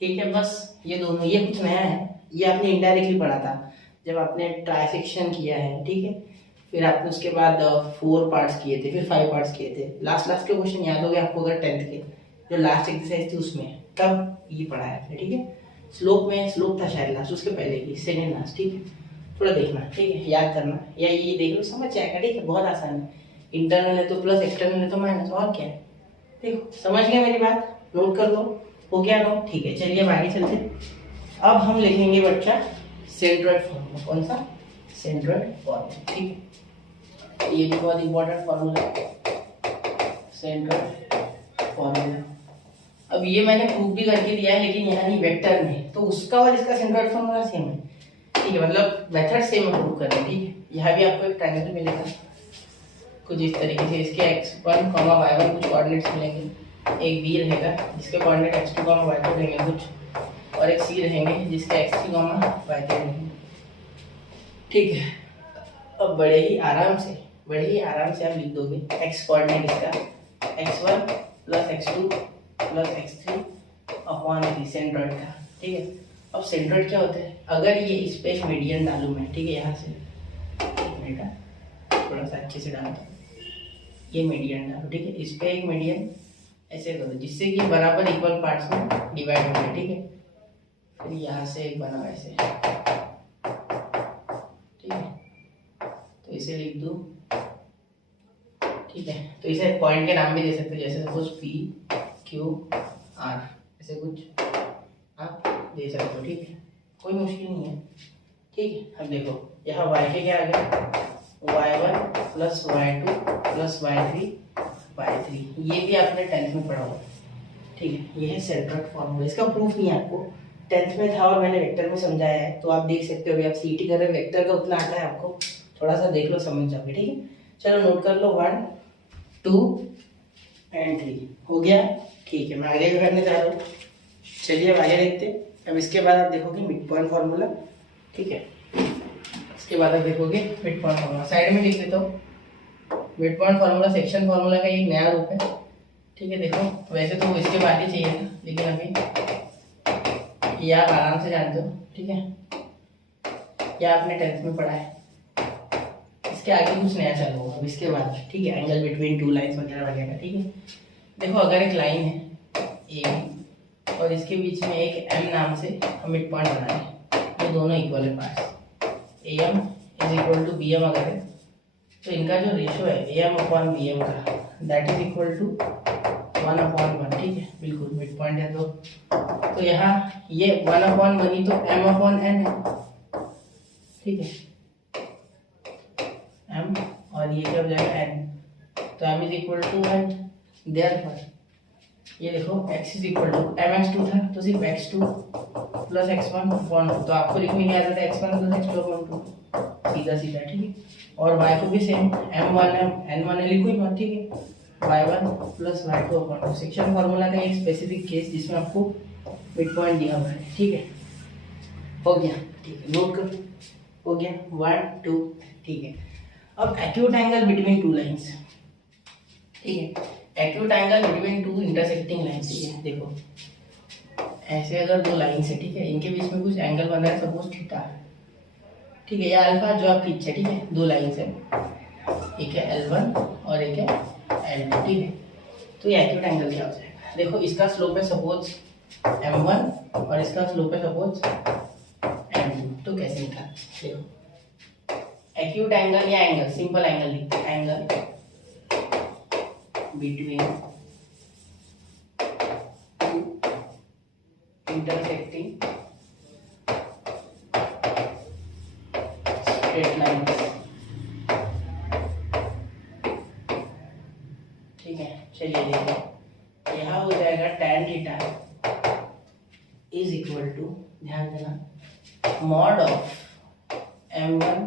ठीक है। बस ये दोनों, ये कुछ नया है, ये आपने इनडायरेक्टली पढ़ा था जब आपने ट्राइसेक्शन किया है, ठीक है। फिर आपने उसके बाद 4 पार्ट्स किए थे, फिर 5 पार्ट्स किए थे, लास्ट के क्वेश्चन याद हो गए आपको अगर 10th के, जो लास्ट एक्सरसाइज थी उसमें, तब ये पढ़ाया था, ठीक है। स्लोप में, स्लोप था शायद लास्ट, उसके पहले की सेकेंड लास्ट, ठीक है। थोड़ा देखना, ठीक है, याद करना, या ये देख लो समझ जाएगा, ठीक है, बहुत आसान है। इंटरनल है तो प्लस, एक्सटर्नल है तो माइनस, और क्या है, देखो समझ गए मेरी बात, नोट कर लो, हो गया नोट, ठीक है। चलिए अब आगे चलते, अब हम लिखेंगे बच्चा सेंट्रोइड फॉर्मूला, कौन सा, सेंट्रोइड फॉर्मूला, ठीक है। ये भी बहुत इंपॉर्टेंट फॉर्मूला है, सेंट्रोइड फॉर्मूला। अब ये मैंने प्रूव भी करके दिया है, लेकिन यहाँ नहीं, वेक्टर में, तो उसका और इसका सेंट्रोइड फॉर्मूला सेम है, ठीक है, मतलब मेथड सेम है प्रूव करने, ठीक है। यहाँ भी आपको एक ट्रायंगल मिलेगा कुछ इस तरीके से, इसके x1, y1 कुछ कोऑर्डिनेट्स मिलेंगे, एक b रहेगा जिसके कोऑर्डिनेट x2, y2 रहेंगे कुछ, और एक c रहेंगे जिसके x3, y3 रहेंगे, ठीक है। अब बड़े ही आराम से आप लिख दोगे x कोऑर्डिनेट इसका x1 plus x2 plus x3 upon 3 centroid का, ठीक है। अब सेंट्रोइड क्या होता है, अगर ये इस पे एक मीडियन डालूं मैं, ठीक है, यहाँ से बेटा थोड़ा सा अच्छे से डालता हूँ, ये मीडियन डालो, ठीक है, इस पे एक मीडियन ऐसे करो जिससे कि बराबर इक्वल पार्ट्स में डिवाइड हो जाए, ठीक है। फिर यहाँ से एक बना ऐसे, ठीक है, तो इसे लिख दो, ठीक है। तो इसे पॉइंट के नाम भी दे सकते हो, जैसे सपोज पी क्यू आर, ऐसे कुछ आप दे सकते हो, ठीक है, कोई मुश्किल नहीं है, ठीक है। अब देखो यहाँ y के क्या आ गया, y1 plus y2 plus y3 y3, ये भी आपने 10th में पढ़ा होगा, ठीक है। ये है सेंट्रोइड फॉर्मूला, इसका प्रूफ नहीं है आपको, 10th में था और मैंने वेक्टर में समझाया है, तो आप देख सकते हो, अभी आप सीटी कर रहे हो, वेक्टर का उतना आता है आपको, थोड़ा सा देख लो समझ जाओगे, ठीक है। चलो नोट कर लो 1 2 एंड 3, हो गया, ठीक है। मैं आगे भी करने जा रहा हूँ, चलिए अब आगे देखते हैं। अब इसके बाद आप देखोगे मिड पॉइंट फॉर्मूला, ठीक है, इसके बाद आप देखोगे मिड पॉइंट फार्मूला, साइड में लिख देता हूँ। Mid point formula section formula का एक नया रूप है, ठीक है। देखो वैसे तो इसके बाद ही चाहिए था, लेकिन अभी ये आप आराम से जानते हो, ठीक है, या आपने 10th में पढ़ा है, इसके आगे कुछ नया चालू होगा अब इसके बाद, ठीक है। एंगल बिटवीन 2 लाइन्स वगैरह वगैरह, ठीक है। देखो अगर एक लाइन है ए और इसके बीच में एक एम नाम से हम मिड पॉइंट बना है, ये दोनों इक्वल है parts, a m is equal to b m अगर है, तो इनका जो रेशो है a m upon b m का, दैट इज इक्वल टू 1/1, ठीक है, बिल्कुल मिड पॉइंट है। तो यहाँ ये 1/1 ही तो m/n है, ठीक है, m और ये क्या हो जाएगा n, तो m is equal to n। Therefore ये देखो x is equal to mx2 था तो सिर्फ x2 प्लस x1 अपॉन 2, तो आपको लिखने नहीं आता था x1 प्लस x2 अपॉन 2, सीधा सीधा, ठीक है। और y को भी सेम m1 n1 लिखो ही मत, ठीक है, y1 plus y2 upon 2, section formula का एक स्पेसिफिक केस जिसमें आपको मिड पॉइंट दिया हुआ है, ठीक है, हो गया, ठीक है, नोट करो, हो गया 1 2, ठीक है। अब acute angle between two lines, ठीक है, acute angle between two intersecting lines, ठीक है, देखो ऐसे अगर दो लाइंस है, ठीक है, इनके बीच में कुछ एंगल बन रहा है, सपोज थीटा, ठीक है, या अल्फा जो आपकी इच्छा है, ठीक है, दो लाइंस है, एक है L1 और एक है L2, ठीक है, तो ये एक्यूट एंगल क्या हो जाएगा, देखो इसका स्लोप है सपोज m1 और इसका स्लोप है सपोज m2, तो कैसे निकाल, देखो एक्यूट एंगल या एंगल, सिंपल एंगल लिखते हैं, angle between intersecting straight lines, ठीक है। चलिए देखो यहाँ हो जाएगा tan theta is equal to, ध्यान देना, mod of m1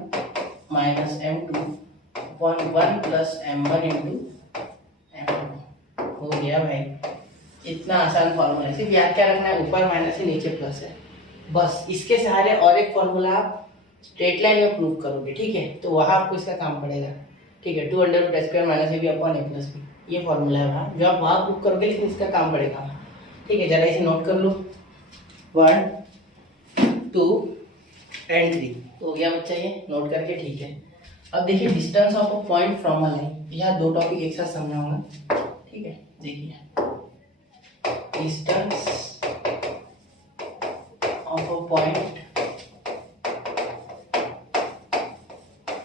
minus m2 upon 1 plus m1 into m2, हो गया भाई, इतना आसान फॉर्मूला है, सिर्फ याद क्या रखना है, ऊपर माइनस है नीचे प्लस है, बस इसके सहारे और एक फॉर्मूला आप स्ट्रेट लाइन में प्रूव करोगे, ठीक है, तो वहाँ आपको इसका काम पड़ेगा, ठीक है, 2√² minus ab upon a plus b, ये फॉर्मूला है वहाँ, जो आप वहाँ प्रूव करोगे, लेकिन इसका काम पड़ेगा वहाँ, ठीक है, जरा इसे नोट कर लो, 1 2 एंड 3, तो हो गया बच्चा ये, नोट करके, ठीक है। अब देखिए distance of a point from a line, यहाँ दो टॉपिक एक साथ समझा होगा, ठीक है, देखिए distance of a point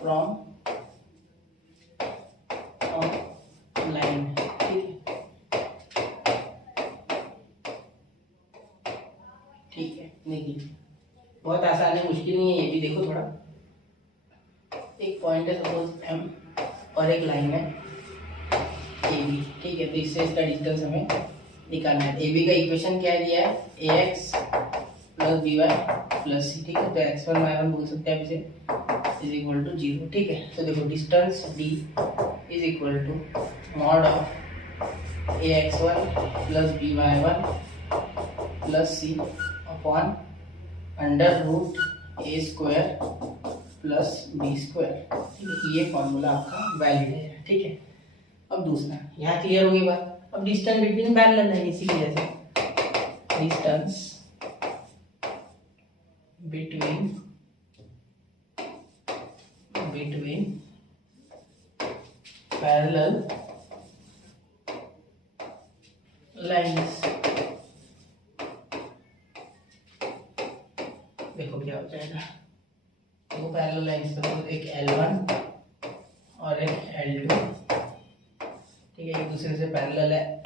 from line, ठीक है, देखिए बहुत आसान है, मुश्किल नहीं है ये भी, देखो थोड़ा, एक पॉइंट है सपोज m और एक लाइन है AB, ठीक है, तो इससे इसका डिस्टेंस हमें निकालना है। AB का इक्वेशन क्या दिया है, ax plus by plus c, ठीक है, तो x1 y1 बोल सकते हैं इसे, इज इक्वल टू 0, ठीक है, तो देखो distance d is equal to mod of ax1 plus by1 plus c upon under root a square plus b square, ठीक है, ये फॉर्मूला आपका वैलिड है, ठीक है। अब दूसरा, यहाँ क्लियर होगी बात, अब डिस्टेंस बिटवीन पैरेलल लाइन, इसी की वजह से डिस्टेंस बिटवीन पैरेलल लाइंस, देखो क्या हो जाएगा, दो पैरेलल लाइंस का, तो एक L1 और एक L2, ठीक है, एक दूसरे से पैरेलल है,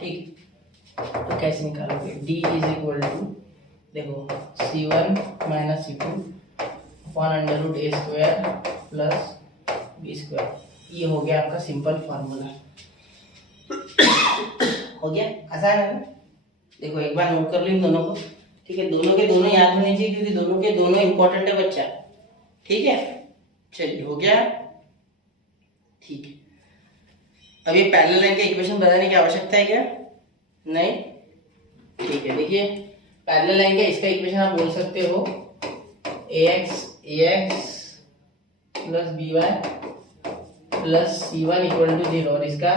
ठीक, तो कैसे निकालोगे, D इज इक्वल टू, देखो C1 minus C2 upon under root a square plus b square, ये हो गया आपका सिंपल फार्मूला, हो गया, आसान है ना, देखो एक बार नोट कर लो इन दोनों को, ठीक है, दोनों के दोनों याद होने चाहिए क्योंकि दोनों के दोनों इंपॉर्टेंट है बच्चा, ठीक है, चलिए हो गया, ठीक है। अब ये पैरेलल लाइन का इक्वेशन बताने की आवश्यकता है क्या, नहीं, ठीक है, देखिए पैरेलल लाइन का इसका इक्वेशन आप बोल सकते हो ax plus by plus c1 equal to 0 और इसका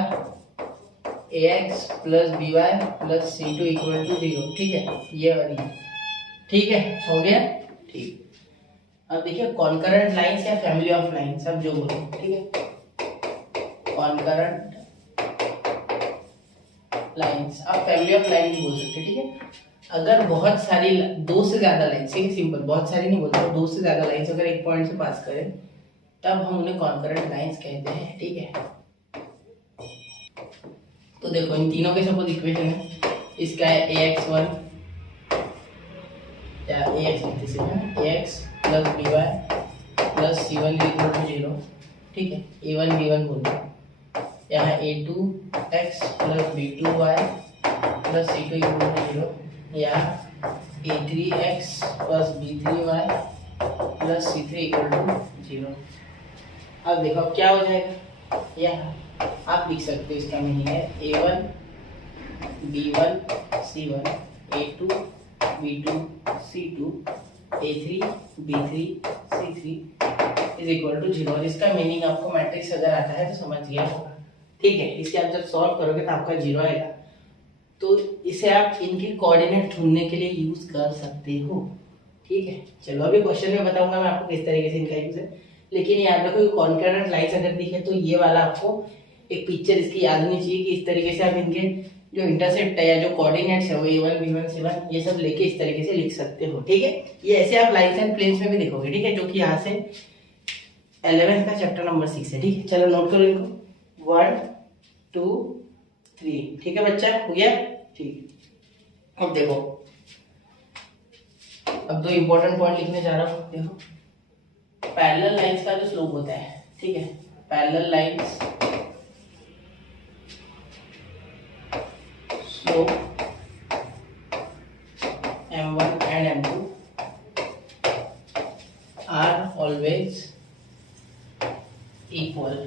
ax plus by plus c2 equal to 0, ठीक है, ये वाली, ठीक है, हो गया, ठीक। अब देखिए कॉन्करेंट लाइंस या फैमिली ऑफ लाइंस, अब जो बोलो, ठीक है, कॉन्करेंट लाइंस, आप फैमिली ऑफ लाइन भी बोल सकते हैं, ठीक है, अगर बहुत सारी दो से ज्यादा लाइंस, ठीक है, सिंपल, बहुत सारी नहीं बोलते, दो से ज्यादा लाइंस अगर एक पॉइंट से पास करें तब हम उन्हें कॉन्करेंट लाइंस कहते हैं, ठीक है। तो देखो इन तीनों के सपोज इक्वेशन है, इसका है ax1 या ax plus by plus c1 equal to 0, ठीक है। a1 b1 बोलते हैं, यहाँ a2x plus b2y plus c2 equal to 0, यहाँ a3x plus b3y plus c3 equal to 0। अब देखो अब क्या हो जाएगा, यहाँ आप लिख सकते हो, इसका मीनिंग है a1 b1 c1 a2 b2 c2 a3 b3 c3 is equal to 0। और इसका मीनिंग आपको मैट्रिक्स अगर आता है तो समझ गया होगा, ठीक है। इसे आप जब सॉल्व करोगे तो आपका 0 आएगा, तो इसे आप इनके कोऑर्डिनेट ढूंढने के लिए यूज कर सकते हो, ठीक है। चलो अभी क्वेश्चन में बताऊंगा मैं आपको किस तरीके से इनका यूज है, लेकिन याद रखो कॉन्करेंट लाइन्स अगर दिखे तो ये वाला आपको एक पिक्चर इसकी याद होनी चाहिए कि इस तरीके से आप इनके जो इंटरसेप्ट है या जो कोऑर्डिनेट्स है वो a1 b1 c1 ये सब लेके इस तरीके से लिख सकते हो, ठीक है। ये ऐसे आप लाइन्स एंड प्लेन्स में भी देखोगे, ठीक है, जो कि यहाँ से 11th का चैप्टर नंबर 6 है, ठीक है। चलो नोट करो इनको 1 2 3, ठीक है बच्चा, हो गया, ठीक। अब देखो अब दो इंपॉर्टेंट पॉइंट लिखने जा रहा हूँ। देखो पैरेलल लाइंस का जो स्लोप होता है, ठीक है, parallel lines slope m1 and m2 are always equal,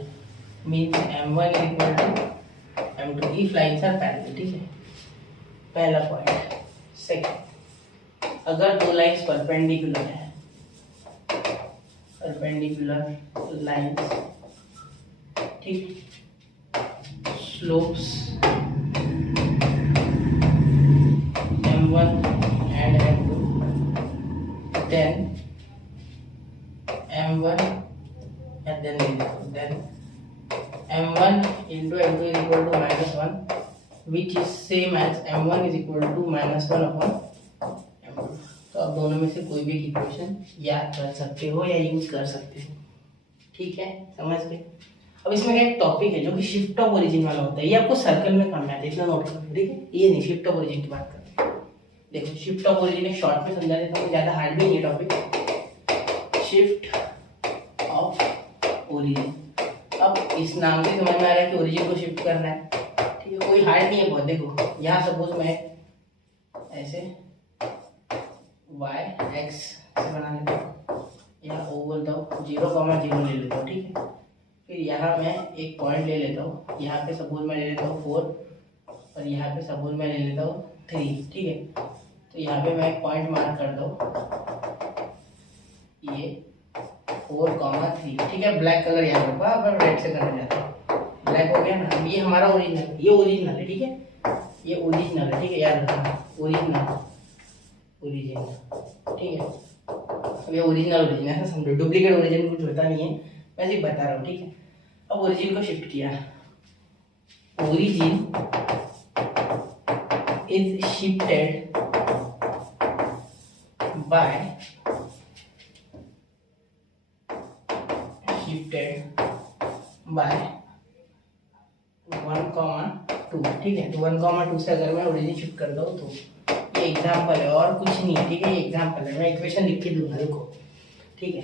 means m1 is equal to m2 if lines are parallel, ठीक है, पहला पॉइंट। सेकंड, अगर दो लाइंस परपेंडिकुलर है, परपेंडिकुलर लाइंस, ठीक, slopes m1 and m2, then m1 and then m1 into m2 is equal to -1, which is same as m1 is equal to -1 upon m2। तो आप दोनों में से कोई भी इक्वेशन याद कर सकते हो या यूज कर सकते हो, ठीक है, समझ गए। अब इसमें क्या एक टॉपिक है जो कि शिफ्ट ऑफ ओरिजिन वाला होता है, ये आपको सर्कल में करना है, इतना नोट करो, ठीक है। ये नहीं, शिफ्ट ऑफ ओरिजिन की बात करते हैं। देखो शिफ्ट ऑफ ओरिजिन एक शॉर्ट में समझा देता हूँ, ज़्यादा हार्ड भी नहीं टॉपिक। शिफ्ट ऑफ ओरिजिन, अब इस नाम से समझ में आ रहा है कि ओरिजिन को शिफ्ट करना है, ठीक है, कोई हार्ड नहीं है बहुत। देखो यहाँ सपोज मैं ऐसे y x से बना लेता हूँ, यहाँ ओ बोलता हूँ, 0,0 ले लेता हूँ, ठीक है। फिर यहाँ मैं एक पॉइंट ले लेता हूँ, यहाँ पे सपोज मैं ले लेता हूँ 4 और यहाँ पे सपोज मैं ले लेता हूँ 3, ठीक है। तो यहाँ पे मैं एक पॉइंट मार्क करता हूँ, ये 4,3, ठीक है। ब्लैक कलर यहाँ पे अब रेड से करना चाहता हूँ, ब्लैक हो गया ना। अब ये हमारा ओरिजिनल, ये ओरिजिनल है, ठीक है, ये ओरिजिनल है, ठीक है, याद रखना ओरिजिनल, ओरिजिन, ठीक है। अब ये ओरिजिनल ओरिजिन ऐसा समझो, डुप्लीकेट ओरिजिन कुछ होता नहीं है, मैं सिर्फ बता रहा हूँ, ठीक है। अब ओरिजिन को शिफ्ट किया, ओरिजिन इज शिफ्टेड बाय 1,2, ठीक है। तो 1,2 से अगर मैं ओरिजिन शिफ्ट कर दूँ तो ये एग्जाम्पल है और कुछ नहीं है, ठीक है, ये एग्जाम्पल है, मैं इक्वेशन लिख के दूंगा, देखो, ठीक है।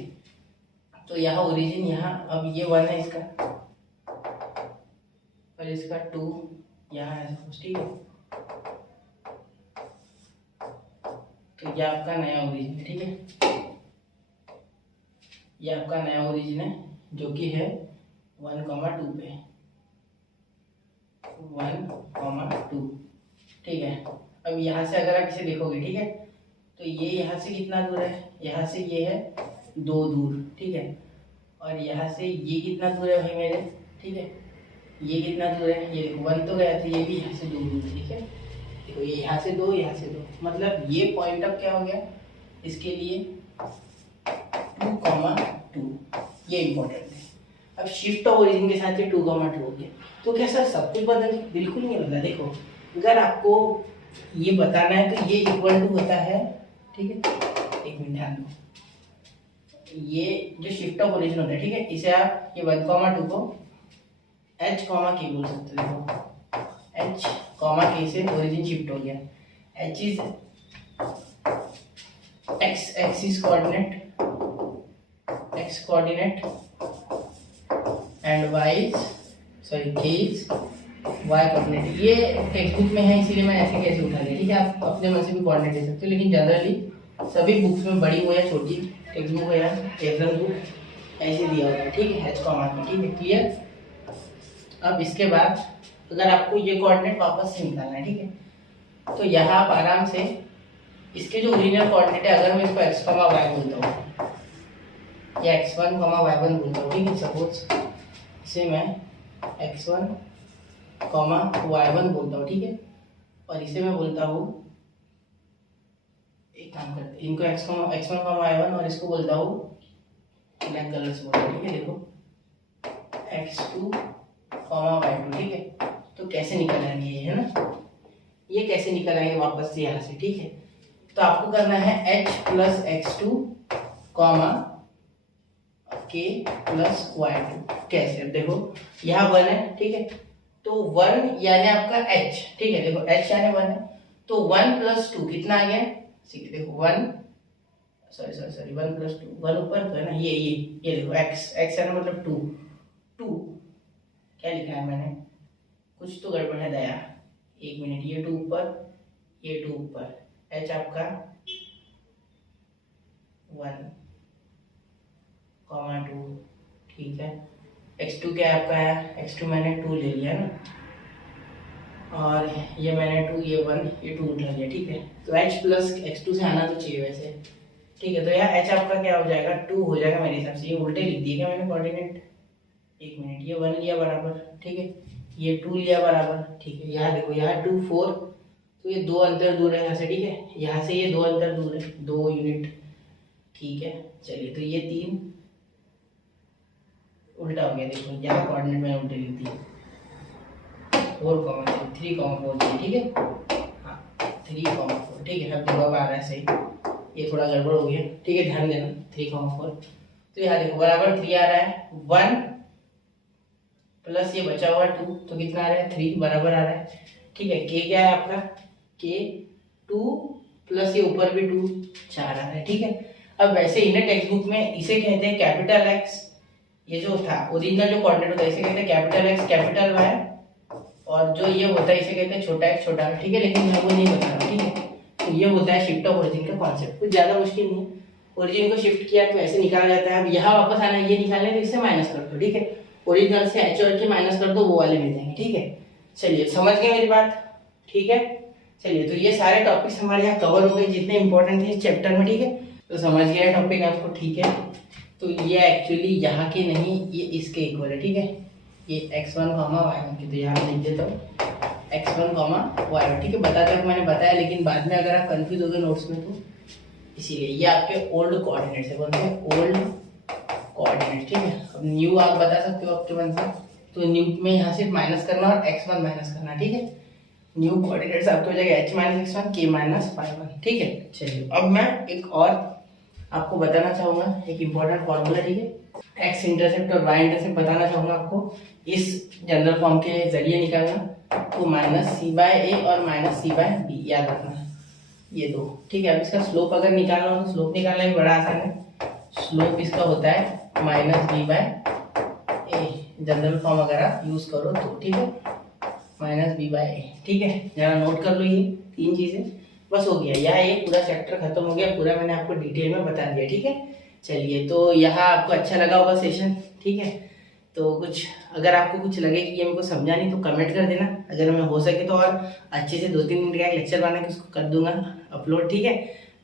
तो यहाँ ओरिजिन, यहाँ अब ये 1 है इसका और इसका 2 यहाँ है, ठीक है। तो ये आपका नया ओरिजिन है, ठीक है, ये आपका नया ओरिजिन है जो कि है 1,2 पे, 1,2, ठीक है। अब यहाँ से अगर आप इसे देखोगे, ठीक है, तो ये यहाँ से कितना दूर है, यहाँ से ये है 2 दूर, ठीक है, और यहाँ से ये कितना दूर है भाई मेरे, ठीक है, ये कितना दूर है, ये 1 तो गया था, ये भी यहाँ से 2 दूर, ठीक है। देखो ये यहाँ से 2, यहाँ से 2, मतलब ये पॉइंट अब क्या हो गया इसके लिए 2,2, ये इम्पोर्टेंट है। अब शिफ्ट ऑफ ओरिजिन के साथ ये 2,2 हो गया, तो क्या सर सब कुछ बदल, बिल्कुल नहीं बदला। देखो अगर आपको ये बताना है तो ये इक्वल टू होता है, ठीक है, एक मिनट ध्यान दो, ये जो शिफ्ट ऑफ ओरिजिन होता है, ठीक है, इसे आप ये 1,2 को h, k बोल सकते हो। देखो एच कॉमा के से ओरिजिन शिफ्ट हो गया, h is axis coordinate and y is k is y coordinate. ये टेक्स्ट बुक में है इसीलिए मैं ऐसे कैसे उठा लिया, ठीक है। आप अपने मन से भी कोऑर्डिनेट दे सकते हो, लेकिन जनरली सभी बुक्स में बड़ी हो या छोटी टेक्स्ट बुक हो या एग्जाम बुक ऐसे दिया होता है, ठीक है, एच कॉमा में, ठीक है, क्लियर। अब इसके बाद अगर आपको ये कोऑर्डिनेट वापस से निकालना है, ठीक है, तो यहाँ आप आराम से इसके जो ओरिजिनल कोऑर्डिनेट है, अगर मैं इसको एक्स कॉमा वाई बोलता हूँ या x1 कॉमा y1 बोलता हूँ, ठीक है, सपोज इसे मैं x1 कॉमा y1 बोलता हूँ, ठीक है, और इसे मैं बोलता हूँ, एक काम करते हैं, इनको x1 कॉमा y1 और इसको बोलता हूँ ब्लैक कलर से बोलता हूँ, ठीक है, देखो x2 कॉमा y2, ठीक है। तो कैसे निकल आएंगे ये, है ना, ये कैसे निकल आएंगे वापस से यहाँ से, ठीक है। तो आपको करना है h plus x2 comma k plus y2। कैसे, देखो यहाँ 1 है, ठीक है, तो 1 यानी आपका h, ठीक है, देखो h यानी 1 है, तो 1 प्लस 2 कितना आ गया, देखो 1 सॉरी 1 प्लस 2, 1 ऊपर तो है ना, ये देखो x है ना, मतलब 2 क्या लिखा है मैंने, कुछ तो गड़बड़ है दया, एक मिनट, ये 2 ऊपर, ये 2 ऊपर, h आपका 1 कॉमा 2, ठीक है, x2 क्या आपका है, x2 मैंने 2 ले लिया ना, और ये मैंने 2, ये 1, ये 2 उठा लिया, ठीक है। तो h प्लस x2 से आना तो चाहिए वैसे, ठीक है, तो यहाँ h आपका क्या हो जाएगा, 2 हो जाएगा मेरे हिसाब से, ये उल्टे लिख दिए क्या मैंने कोऑर्डिनेट, एक मिनट, ये 1 लिया बराबर, ठीक है, ये 2 लिया बराबर, ठीक है, यहाँ देखो, यहाँ 2 4, तो ये 2 अंतर दूर है यहाँ से, ठीक है, यहाँ से ये 2 अंतर दूर है, 2 यूनिट, ठीक है। चलिए, तो ये 3 उल्टा हो गया, देखो यहाँ कोऑर्डिनेट मैंने उल्टे लिख दिए, 4 कॉमा 3 कॉमा 4, ठीक है, हाँ 3 कॉमा 4, ठीक है, अब जवाब आ रहा है सही, ये थोड़ा गड़बड़ हो गया, ठीक है, ध्यान देना, 3 कॉमा 4, तो यहाँ देखो बराबर 3 आ रहा है, 1 प्लस ये बचा हुआ 2, तो कितना आ रहा है, 3 बराबर आ रहा है, ठीक है। k क्या है आपका, k 2 प्लस ये ऊपर भी 2, 4 आ रहा है, ठीक है। अब वैसे इन्हें टेक्स्ट बुक में इसे कहते हैं कैपिटल एक्स, ये जो था ओरिजिनल जो कोऑर्डिनेट होता है इसे कहते हैं कैपिटल एक्स कैपिटल वाई, और जो ये होता है इसे कहते हैं छोटा एक्स छोटा, ठीक है, लेकिन मैं वो नहीं बता रहा, ठीक है। तो ये होता है शिफ्ट ऑफ ओरिजिन का कॉन्सेप्ट, कुछ ज़्यादा मुश्किल नहीं है, ओरिजिन को शिफ्ट किया तो ऐसे निकाला जाता है। अब यहाँ वापस आना, ये निकालने तो इससे माइनस कर दो, ठीक है, ओरिजिनल से एच और के माइनस कर दो, वो वाले मिल जाएंगे, ठीक है। चलिए, समझ गए मेरी बात, ठीक है। चलिए, तो ये सारे टॉपिक्स हमारे यहाँ कवर हो गए जितने इंपॉर्टेंट थे इस चैप्टर में, ठीक है, तो समझ गया टॉपिक आपको, ठीक है। तो ये एक्चुअली यहाँ के नहीं, ये इसके इक्वल है, ठीक है, ये x1 कॉमा y1 की, तो यहाँ लिख देता हूँ x1 कॉमा y1, ठीक है। बताते वक्त मैंने बताया, लेकिन बाद में अगर आप कंफ्यूज हो गए नोट्स में तो इसीलिए, ये आपके ओल्ड कोऑर्डिनेट्स है, बोलते हैं ओल्ड कोऑर्डिनेट, ठीक है। अब न्यू आप बता सकते हो आपके मन से, तो न्यू में यहाँ सिर्फ माइनस करना और x1 माइनस करना, ठीक है। न्यू कोऑर्डिनेट्स आपको हो जाएगा h minus x1 k minus y1, ठीक है। चलिए, अब मैं एक और आपको बताना चाहूँगा, एक इम्पॉर्टेंट फॉर्मूला, ठीक है, एक्स इंटरसेप्ट और वाई इंटरसेप्ट बताना चाहूँगा आपको, इस जनरल फॉर्म के जरिए निकालना, तो माइनस सी बाय ए और माइनस सी बाय बी, याद रखना ये दो, ठीक है। अब इसका स्लोप अगर निकालना हो तो स्लोप निकालना भी बड़ा आसान है, स्लोप इसका होता है माइनस बी बाय ए, जनरल फॉर्म अगर आप यूज करो तो, ठीक है, माइनस बी बाय ए, ठीक है। जरा नोट कर लो ये 3 चीजें, बस हो गया, यहाँ ये पूरा चैप्टर खत्म हो गया, पूरा मैंने आपको डिटेल में बता दिया, ठीक है। चलिए, तो यहाँ आपको अच्छा लगा होगा सेशन, ठीक है। तो कुछ अगर आपको कुछ लगे कि ये मेरे को समझा नहीं तो कमेंट कर देना, अगर मैं हो सके तो और अच्छे से 2-3 मिनट का लेक्चर बना के उसको कर दूंगा अपलोड, ठीक है।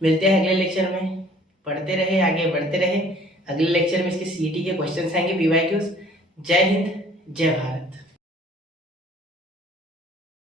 मिलते हैं अगले लेक्चर में, पढ़ते रहे, आगे बढ़ते रहे। अगले लेक्चर में इसके CET के क्वेश्चन आएंगे, PYQs। जय हिंद, जय भारत।